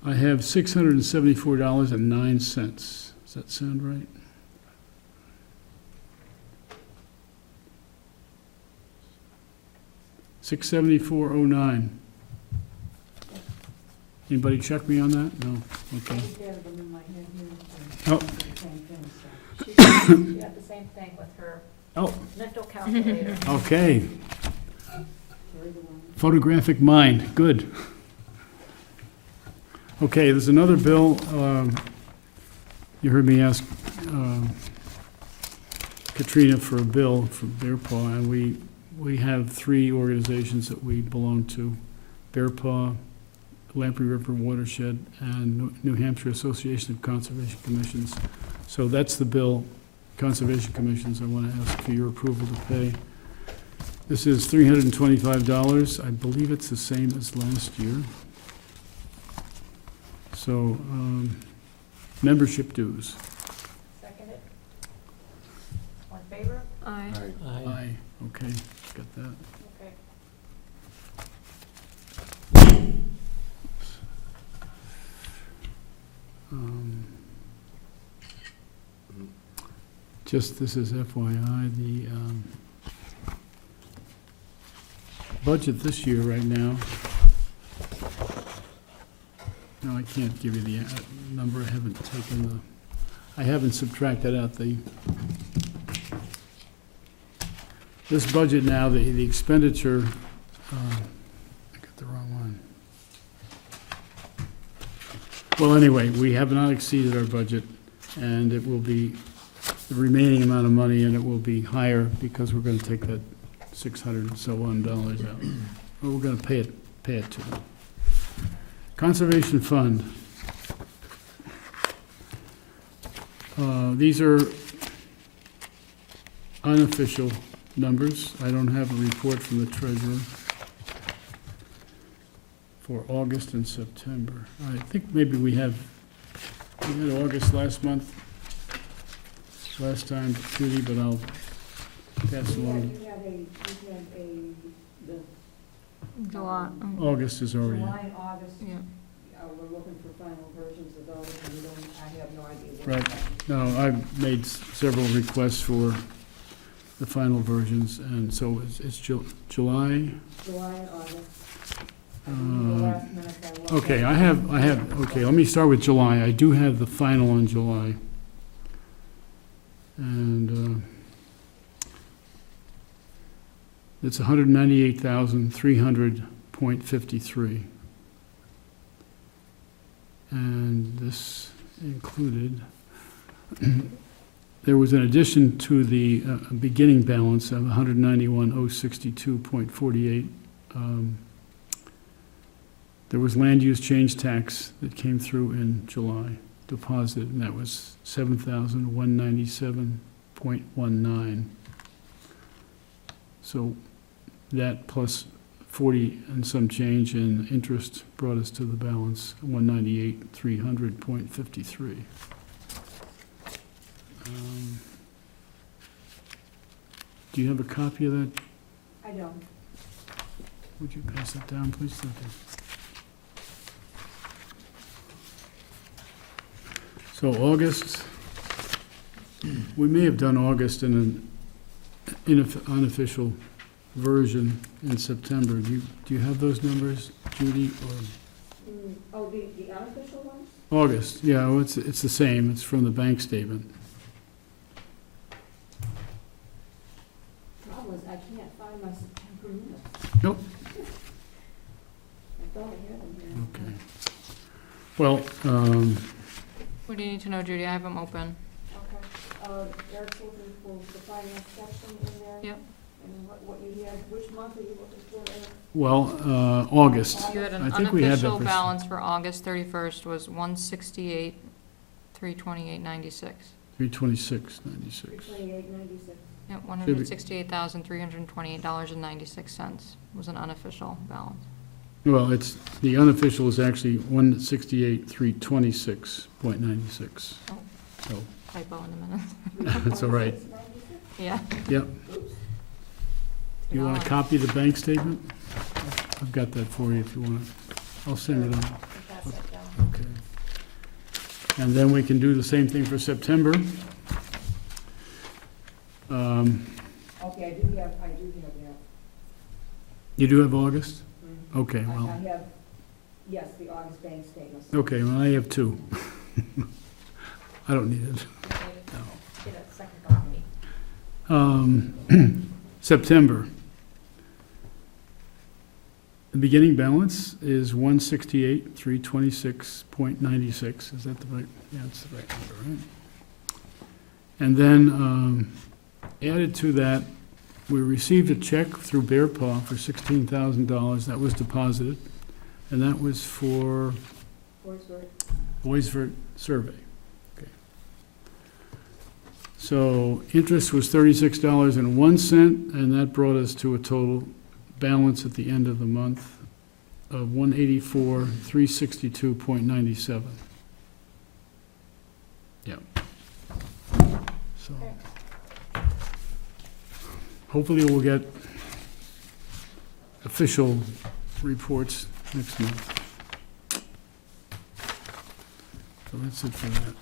I have $674.09. Does that sound right? $674.09. Anybody check me on that? No? Okay. I just added them in my head here, Oh. so same thing, so. She had the same thing with her Oh, mental calculator. okay. Very good one. Photographic mind, good. Okay, there's another bill, you heard me ask Katrina for a bill for Bear Paw, and we have three organizations that we belong to: Bear Paw, Lamprey River Watershed, and New Hampshire Association of Conservation Commissions. So that's the bill, Conservation Commissions, I want to ask for your approval to pay. This is $325. I believe it's the same as last year. So, membership dues. Seconded? All in favor? Aye. Aye. Aye, okay, got that. Okay. Just, this is FYI, the budget this year right now. No, I can't give you the number, I haven't taken I haven't subtracted out this budget now, the expenditure, I got the wrong one. Well, anyway, we have not exceeded our budget, and it will be the remaining amount of money, and it will be higher because we're gonna take that $600 and so on dollars out. Or we're gonna pay it to them. Conservation Fund. These are unofficial numbers. I don't have a report from the treasurer for August and September. I think maybe we had August last month, last time, Judy, but I'll pass along. You had the July. August is already, July and August, Yeah. we're looking for final versions of those, and we don't, I have no idea what. Right. happened. no, I've made several requests for the final versions, and so it's July, July and August, I mean, the last minute I looked Okay, at I have, okay, let me start with July. I do have the final on July. And, it's 198,300.53. And this included, there was an addition to the beginning balance of 191,062.48. There was land use change tax that came through in July, deposit, and that was 7,197.19. So that plus 40 and some change in interest brought us to the balance, 198,300.53. Do you have a copy of that? I don't. Would you pass it down, please? Thank you. So August, we may have done August in an unofficial version in September. Do you have those numbers, Judy, or? Oh, the unofficial ones? August, yeah, well, it's the same, it's from the bank statement. Problem is, I can't find my September minutes. Nope. I thought I had them here. Okay. Well, What do you need to know, Judy? I have them open. Okay, Eric's looking for the finance section in there? Yep. And what you had, which month are you looking for, Eric? August, You had an I think we had that unofficial for- balance for August 31st was 168,328.96. 326.96. 328.96. Yep, $168,328.96 was an unofficial balance. Well, it's, the unofficial is actually 168,326.96. Oh. So, Typo in the minutes. that's all right. 326.96? Yeah. Yep. Oops. You want a copy of the bank statement? I've got that for you if you want. I'll send it on. Pass that down. Okay. And then we can do the same thing for September. Okay, I do have that. You do have August? Mhm. Okay, well, I have, yes, the August bank statements. okay, well, I have two. I don't need it. Get a second copy. September. The beginning balance is 168,326.96. Is that the right? Yeah, it's the right number, right? And then added to that, we received a check through Bear Paw for $16,000. That was deposited, and that was for Boisvert survey. Okay. So interest was $36.01, and that brought us to a total balance at the end of the month of $184,362.97. Yeah. So hopefully we'll get official reports next month. So that's it for that.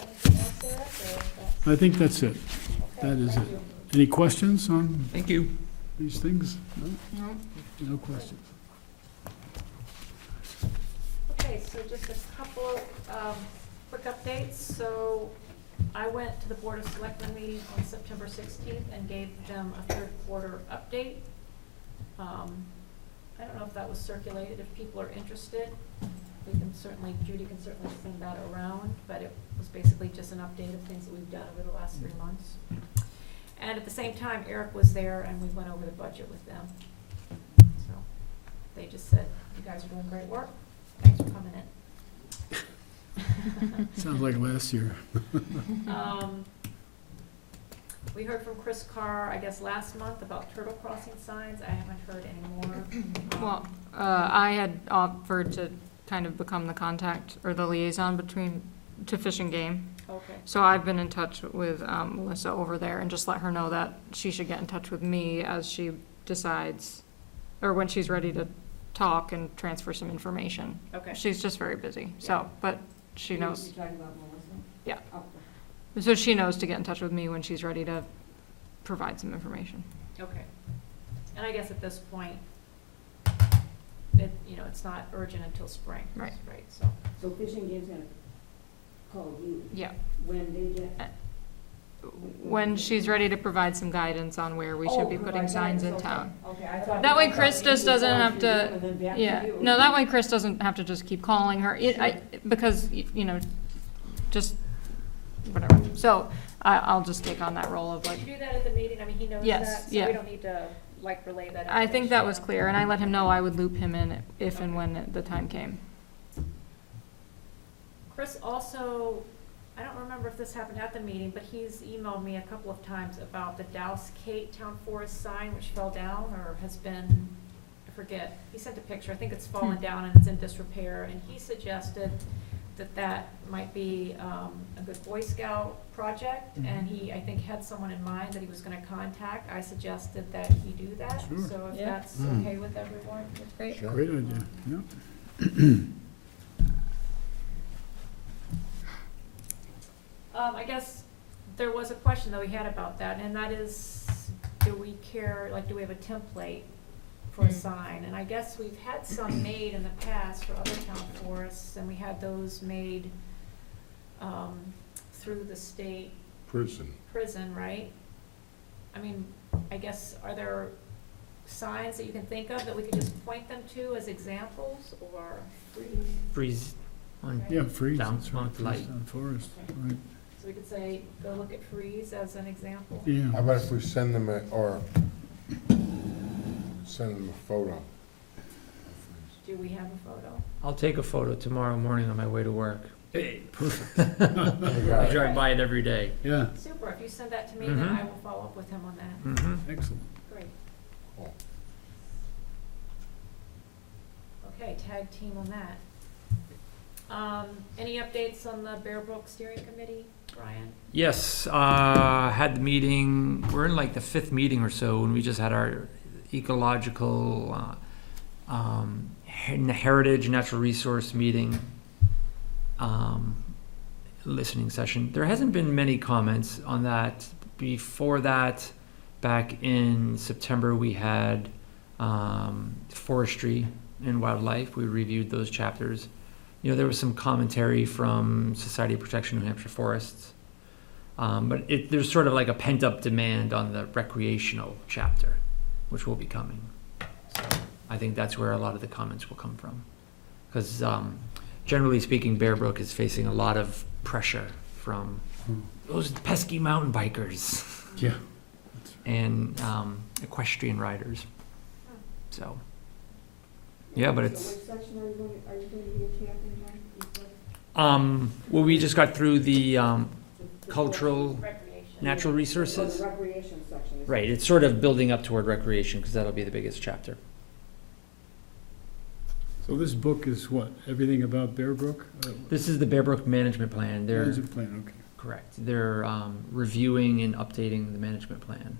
Anything else, Eric, or that's? I think that's it. Okay, That is thank it. you. Any questions on Thank you. these things? No? No. No questions. Okay, so just a couple quick updates. So I went to the Board of Selectmen meeting on September 16th and gave them a third quarter update. I don't know if that was circulated, if people are interested. We can certainly, Judy can certainly send that around, but it was basically just an update of things that we've done over the last 3 months. And at the same time, Eric was there and we went over the budget with them. So they just said, you guys are doing great work. Thanks for coming in. Sounds like last year. We heard from Chris Carr, I guess, last month about turtle crossing signs. I haven't heard any more. Well, I had offered to kind of become the contact or the liaison to Fish and Game. Okay, So I've been in touch with Melissa over there and just let her know that she should get in touch with me as she decides, or when she's ready to talk and transfer some information. okay. She's just very busy, so, but she knows, You're talking about Melissa? Yeah. Oh, so she knows to get in touch with me when she's ready to provide some information. Okay. And I guess at this point, it's not urgent until spring. Right. Right, so. So Fish and Game's gonna call you Yeah, when they get. when she's ready to provide some guidance on where we should be Oh, putting provide signs in guidance, town. Okay, I thought. That way I thought Chris you just would doesn't call have for to- them and then back to Yeah, you. no, that way Chris doesn't have to just keep calling her, because, just, whatever. So, I'll just take on that role of like, Did you do that at the meeting? I mean, he knows Yes, that, so yeah. we don't need to, like, relay that. I think that was information. clear, and I let him know I would loop him in if and when the time came. Chris also, I don't remember if this happened at the meeting, but he's emailed me a couple of times about the Douse Kate Town Forest sign, which fell down or has been, I forget. He sent a picture, I think it's fallen down and it's in disrepair, and he suggested that might be, a good Boy Scout project, and he, I think, had someone in mind that he was gonna contact. I suggested that he do that, Sure. so if Yeah. that's Mm. okay with everyone. That's great. Sure. Great idea, yeah. I guess there was a question that we had about that, and that is, do we care, like, do we have a template for a sign? And I guess we've had some made in the past for other town forests, and we had those made, through the state prison, right? I mean, I guess, are there signs that you can think of that we could just point them to as examples, or? Freeze on, Yeah, freeze, Down that's right, Mount freeze Light. down forest, right, So we could say, go look at Freeze as an example? How yeah. about if we send them send them a photo? Do we have a photo? I'll take a photo tomorrow morning on my way to work. Hey, perfect, I drive by it every day. yeah, Super, if you send that to me, then Mhm. I will follow up with him on that. Mm-hmm. excellent. Great. Cool. Okay, tag team on that. Any updates on the Bear Brook Steering Committee, Brian? Yes, had the meeting, we're in like the 5th meeting or so, and we just had our ecological, heritage, natural resource meeting, listening session. There hasn't been many comments on that. Before that, back in September, we had, forestry and wildlife. We reviewed those chapters. You know, there was some commentary from Society of Protection New Hampshire Forests. But there's sort of like a pent-up demand on the recreational chapter, which will be coming. So I think that's where a lot of the comments will come from. Because generally speaking, Bear Brook is facing a lot of pressure from those pesky mountain bikers Yeah. and equestrian riders. So, yeah, but it's... So which section are you going to be a champion on? Well, we just got through the The cultural, Recreation. natural So resources. the recreation section is. Right, it's sort of building up toward recreation, because that'll be the biggest chapter. So this book is what, everything about Bear Brook? This is the Bear Brook Management Plan. They're, Management plan, okay. correct, they're reviewing and updating the management plan.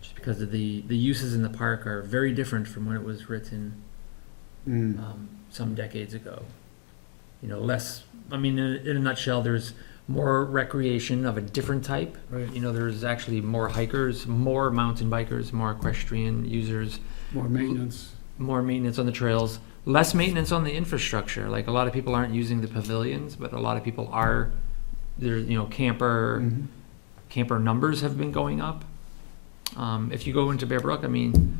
Just because of the uses in the park are very different from when it was written some decades ago. You know, less, I mean, in a nutshell, there's more recreation of a different type. Right, You know, there's actually more hikers, more mountain bikers, more equestrian users, more maintenance. more maintenance on the trails, less maintenance on the infrastructure. Like, a lot of people aren't using the pavilions, but a lot of people are. There, you know, camper numbers have been going up. If you go into Bear Brook, I mean,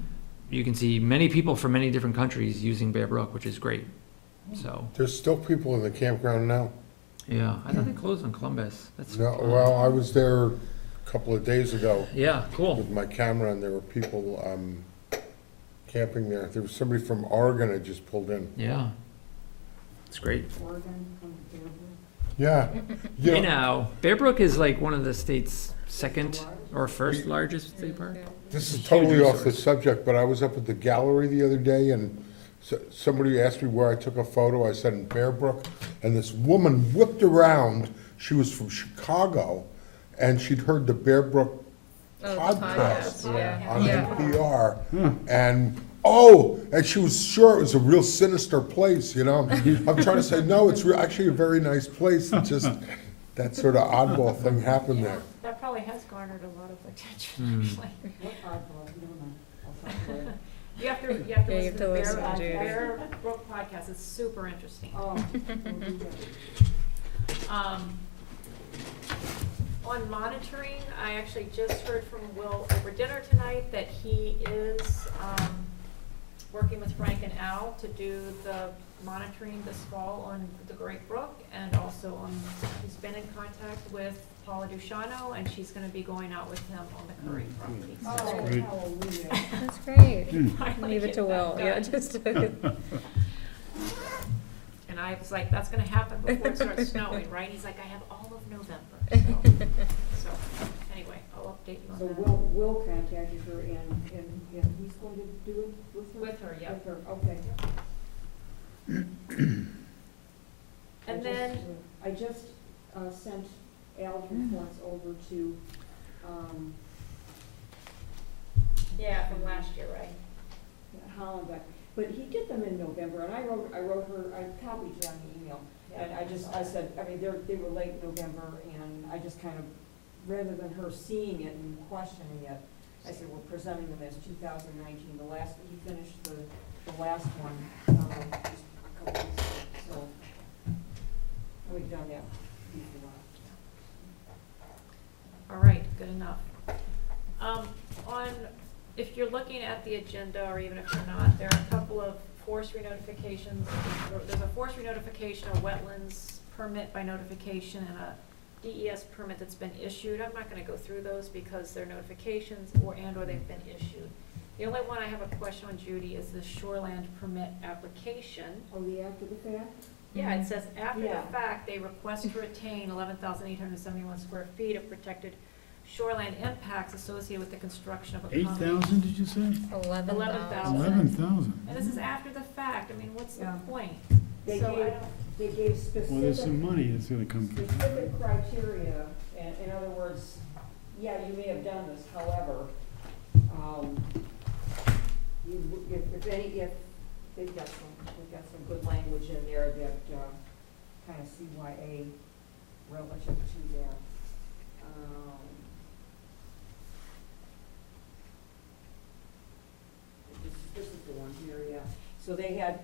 you can see many people from many different countries using Bear Brook, which is great. So, There's still people in the campground now? yeah, I thought they closed on Columbus. That's No, well, I was there a couple of days ago yeah, cool. with my camera, and there were people camping there. There was somebody from Oregon that just pulled in. Yeah, it's great. Oregon from Bear Brook. Yeah. Hey Yeah. now, Bear Brook is like one of the state's second or first largest state park. This is Huge totally off the resource. subject, but I was up at the gallery the other day, and somebody asked me where I took a photo. I said in Bear Brook, and this woman whipped around. She was from Chicago, and she'd heard the Bear Brook podcast on NPR, and and she was sure it was a real sinister place, you know? I'm trying to say, no, it's actually a very nice place. It's just that sort of oddball thing happened there. That probably has garnered a lot of attention, Hmm. actually. What oddball, never mind. I'll talk later. You have to Yeah, you listen to the listen to Judy. Bear Brook podcast, it's super interesting. Oh, we'll do that. On monitoring, I actually just heard from Will over dinner tonight that he is, working with Frank and Al to do the monitoring this fall on the Great Brook, and also he's been in contact with Paula Dushano, and she's gonna be going out with him on the Curry property. Oh, great. hallelujah. That's great. Finally Leave it get to that Will, yeah, done. just. And I was like, that's gonna happen before it starts snowing, right? He's like, I have all of November, so, anyway, I'll update you on So that. Will contacted her and he's going to do it with her? With her, yep. With her, okay. And then, I just sent Al's reports over to, yeah, from last year, right? Hollenbeck, but he did them in November, and I wrote her, I copied you on the email. And I said, I mean, they were late November, and I just kind of, rather than her seeing it and questioning it, I said, we're presenting them as 2019, he finished the last one, just a couple weeks ago, so we've done that before. All right, good enough. If you're looking at the agenda, or even if you're not, there are a couple of forest re-notifications. There's a forest re-notification, a wetlands permit by notification, and a DES permit that's been issued. I'm not gonna go through those because they're notifications or they've been issued. The only one I have a question on, Judy, is the shoreland permit application. Oh, the after the fact? Yeah, it says after Yeah. the fact, they request to retain 11,871 square feet of protected shoreland impacts associated with the construction of a common. 8,000, did you say? 11,000. 11,000. And this is after the fact, I mean, what's the Yeah. point? They So I gave, don't- they gave specific. Well, there's some money that's gonna come from Specific criteria, and in other words, yeah, you may have done this, however, if they've got some good language in there that, kind of CYA relative to that. This is the one here, yeah. So they had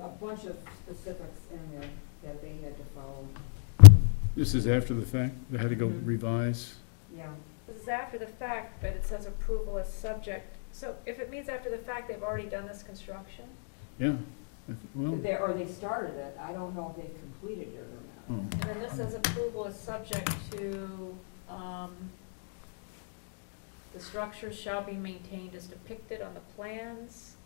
a bunch of specifics in there that they had to follow. This is after the fact, they had to go Mhm. revise. Yeah. This is after the fact, but it says approval is subject. So if it means after the fact, they've already done this construction? Yeah, well, Or they started it, I don't know if they completed it or not. oh, And then this says approval is subject to, the structures shall be maintained as depicted on the plans,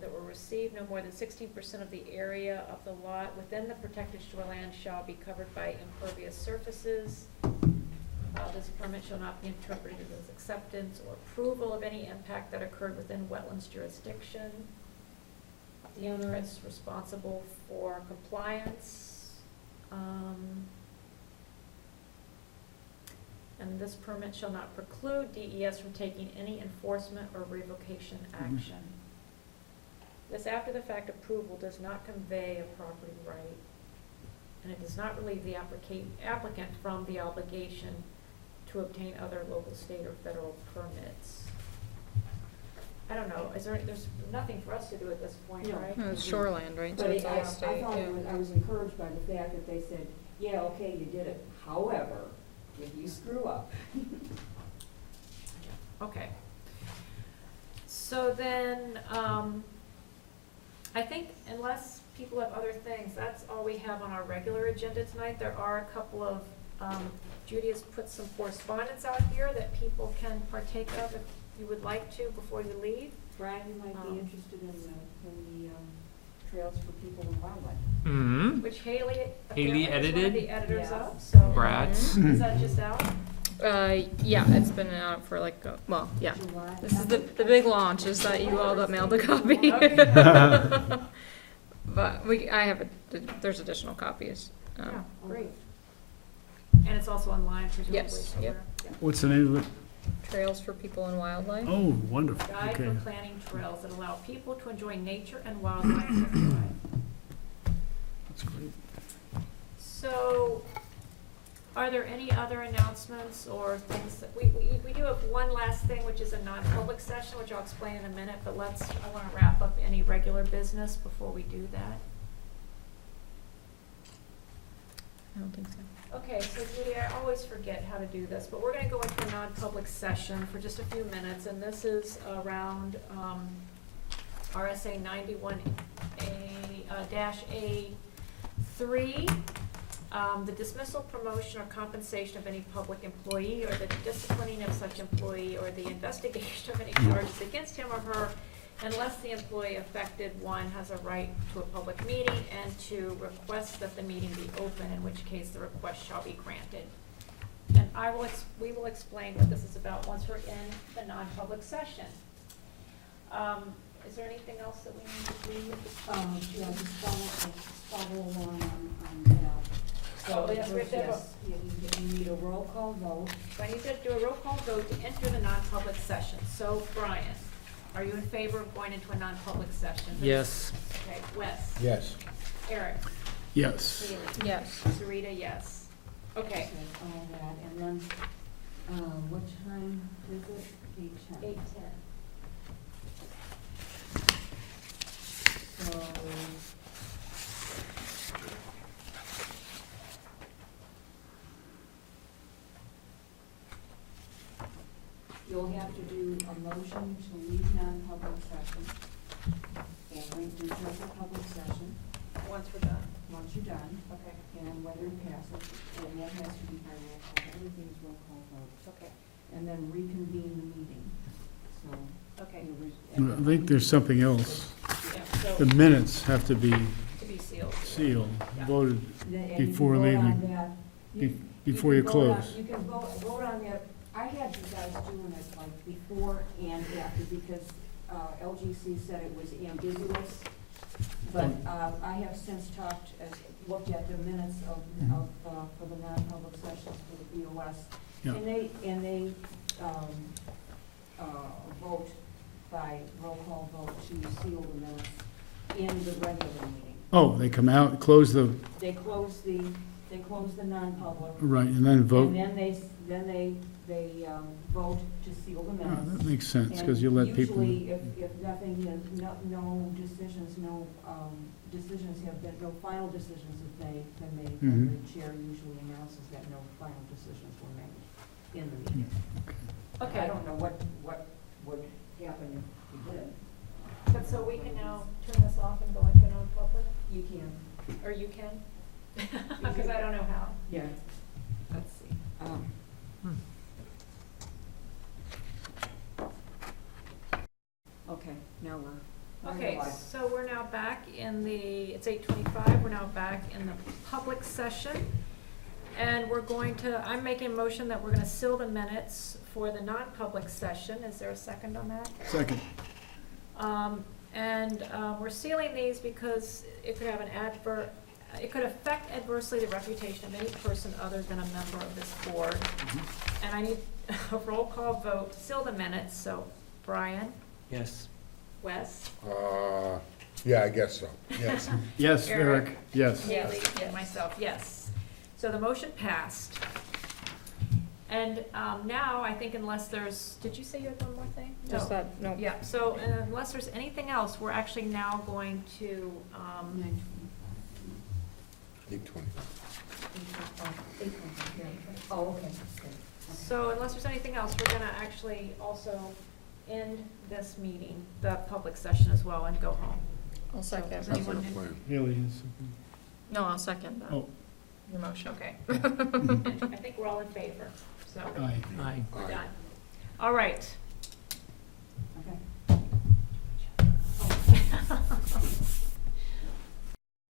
that were received. No more than 16% of the area of the lot within the protected shoreline shall be covered by impervious surfaces. This permit shall not be interpreted as acceptance or approval of any impact that occurred within wetlands jurisdiction. The owner is responsible for compliance. And this permit shall not preclude DES from taking any enforcement or revocation action. This after-the-fact approval does not convey a property right, and it does not relieve the applicant from the obligation to obtain other local, state, or federal permits. I don't know, there's nothing for us to do at this point, No. right? It's shoreland, right? So But it's I all state, thought yeah. I was encouraged by the fact that they said, yeah, okay, you did it, however, if you screw up. Okay. So then, I think unless people have other things, that's all we have on our regular agenda tonight. There are a couple of, Judy has put some correspondence out here that people can partake of if you would like to before you leave. Brian, you might be interested in the Trails for People and Wildlife. Mm-hmm. Which Haley Haley apparently is one of edited. the editors Yeah. of, so. Brad's. Is that just out? Yeah, it's been out for like, well, yeah. July. This is the big launch, is that you all got mailed a copy. Okay. But there's additional copies. Yeah, Oh, great. And it's also online presumably Yes, yep. somewhere. what's the name of it? Trails for People and Wildlife. Oh, wonderful, Guide okay. for planning trails that allow people to enjoy nature and wildlife nearby. That's great. So, Are there any other announcements or things that, we do have one last thing, which is a non-public session, which I'll explain in a minute, but I wanna wrap up any regular business before we do that. I don't think so. Okay, so Judy, I always forget how to do this, but we're gonna go into a non-public session for just a few minutes, and this is around, RSA 91A-A3. The dismissal, promotion, or compensation of any public employee, or the disciplining of such employee, or the investigation of any charges against him or her, unless the employee affected, one, has a right to a public meeting, and two, requests that the meeting be open, in which case the request shall be granted. And we will explain what this is about once we're in the non-public session. Is there anything else that we need to do with this? Yeah, just follow along on that. So Oh, yes, we have to have a- first, yes, you need a roll call vote. So I need to do a roll call vote to enter the non-public session. So Brian, are you in favor of going into a non-public session? Yes. Okay, Wes? Yes. Eric? Yes. Haley? Yes. Sarita, yes. Okay. All that, and then, what time is it? 8:10. 8:10. So, you'll have to do a motion to leave non-public session and return to public session Once we're done. once you're done, Okay. and whether it passes, and that has to be by roll call, everything's roll call vote. Okay. And then reconvene the meeting, so. Okay. I think there's something else. Yeah, so The minutes have to be to be sealed. sealed, Yeah. voted And you can before vote on leaving. that. before you can vote on- close. You can vote on that. I had you guys doing it like before and after, because, LGC said it was ambiguous. But, I have since looked at the minutes for the non-public sessions for the BOS. Yeah. And they, vote by roll call vote to seal the minutes in the regular meeting. Oh, they come out, close the, They close the non-public. right, and then vote. And then they vote to seal the Oh, minutes. that makes sense, because you let people. And usually, if nothing, no decisions, no final decisions have been made, then the chair usually announces that no final decisions were made in the meeting. Okay. I don't know what would happen if we did. But so we can now turn this off and go into non-public? You can, Or you can? Because I don't know how. yeah. Let's see. Okay, now we're. Okay, so we're now back in it's 8:25, we're now back in the public session. And we're going to, I'm making a motion that we're gonna seal the minutes for the non-public session. Is there a second on that? Second. We're sealing these because it could have it could affect adversely the reputation of any person other than a member of this board. And I need a roll call vote to seal the minutes, so Brian, Yes. Wes, Yeah, I guess so, yes. Yes, Eric. Eric, yes. Haley, and myself, yes. So the motion passed. And now, I think unless did you say you had one more thing? Just No. that, no. Yeah, so unless there's anything else, we're actually now going to, 8:20. Oh, okay. so unless there's anything else, we're gonna actually also end this meeting, the public session as well, and go home. I'll second. Does That's anyone our plan. Haley has something. No, I'll second that. Oh. Your motion. Okay. And I think we're all in favor, so Aye. Aye. we're Aye. done. All right,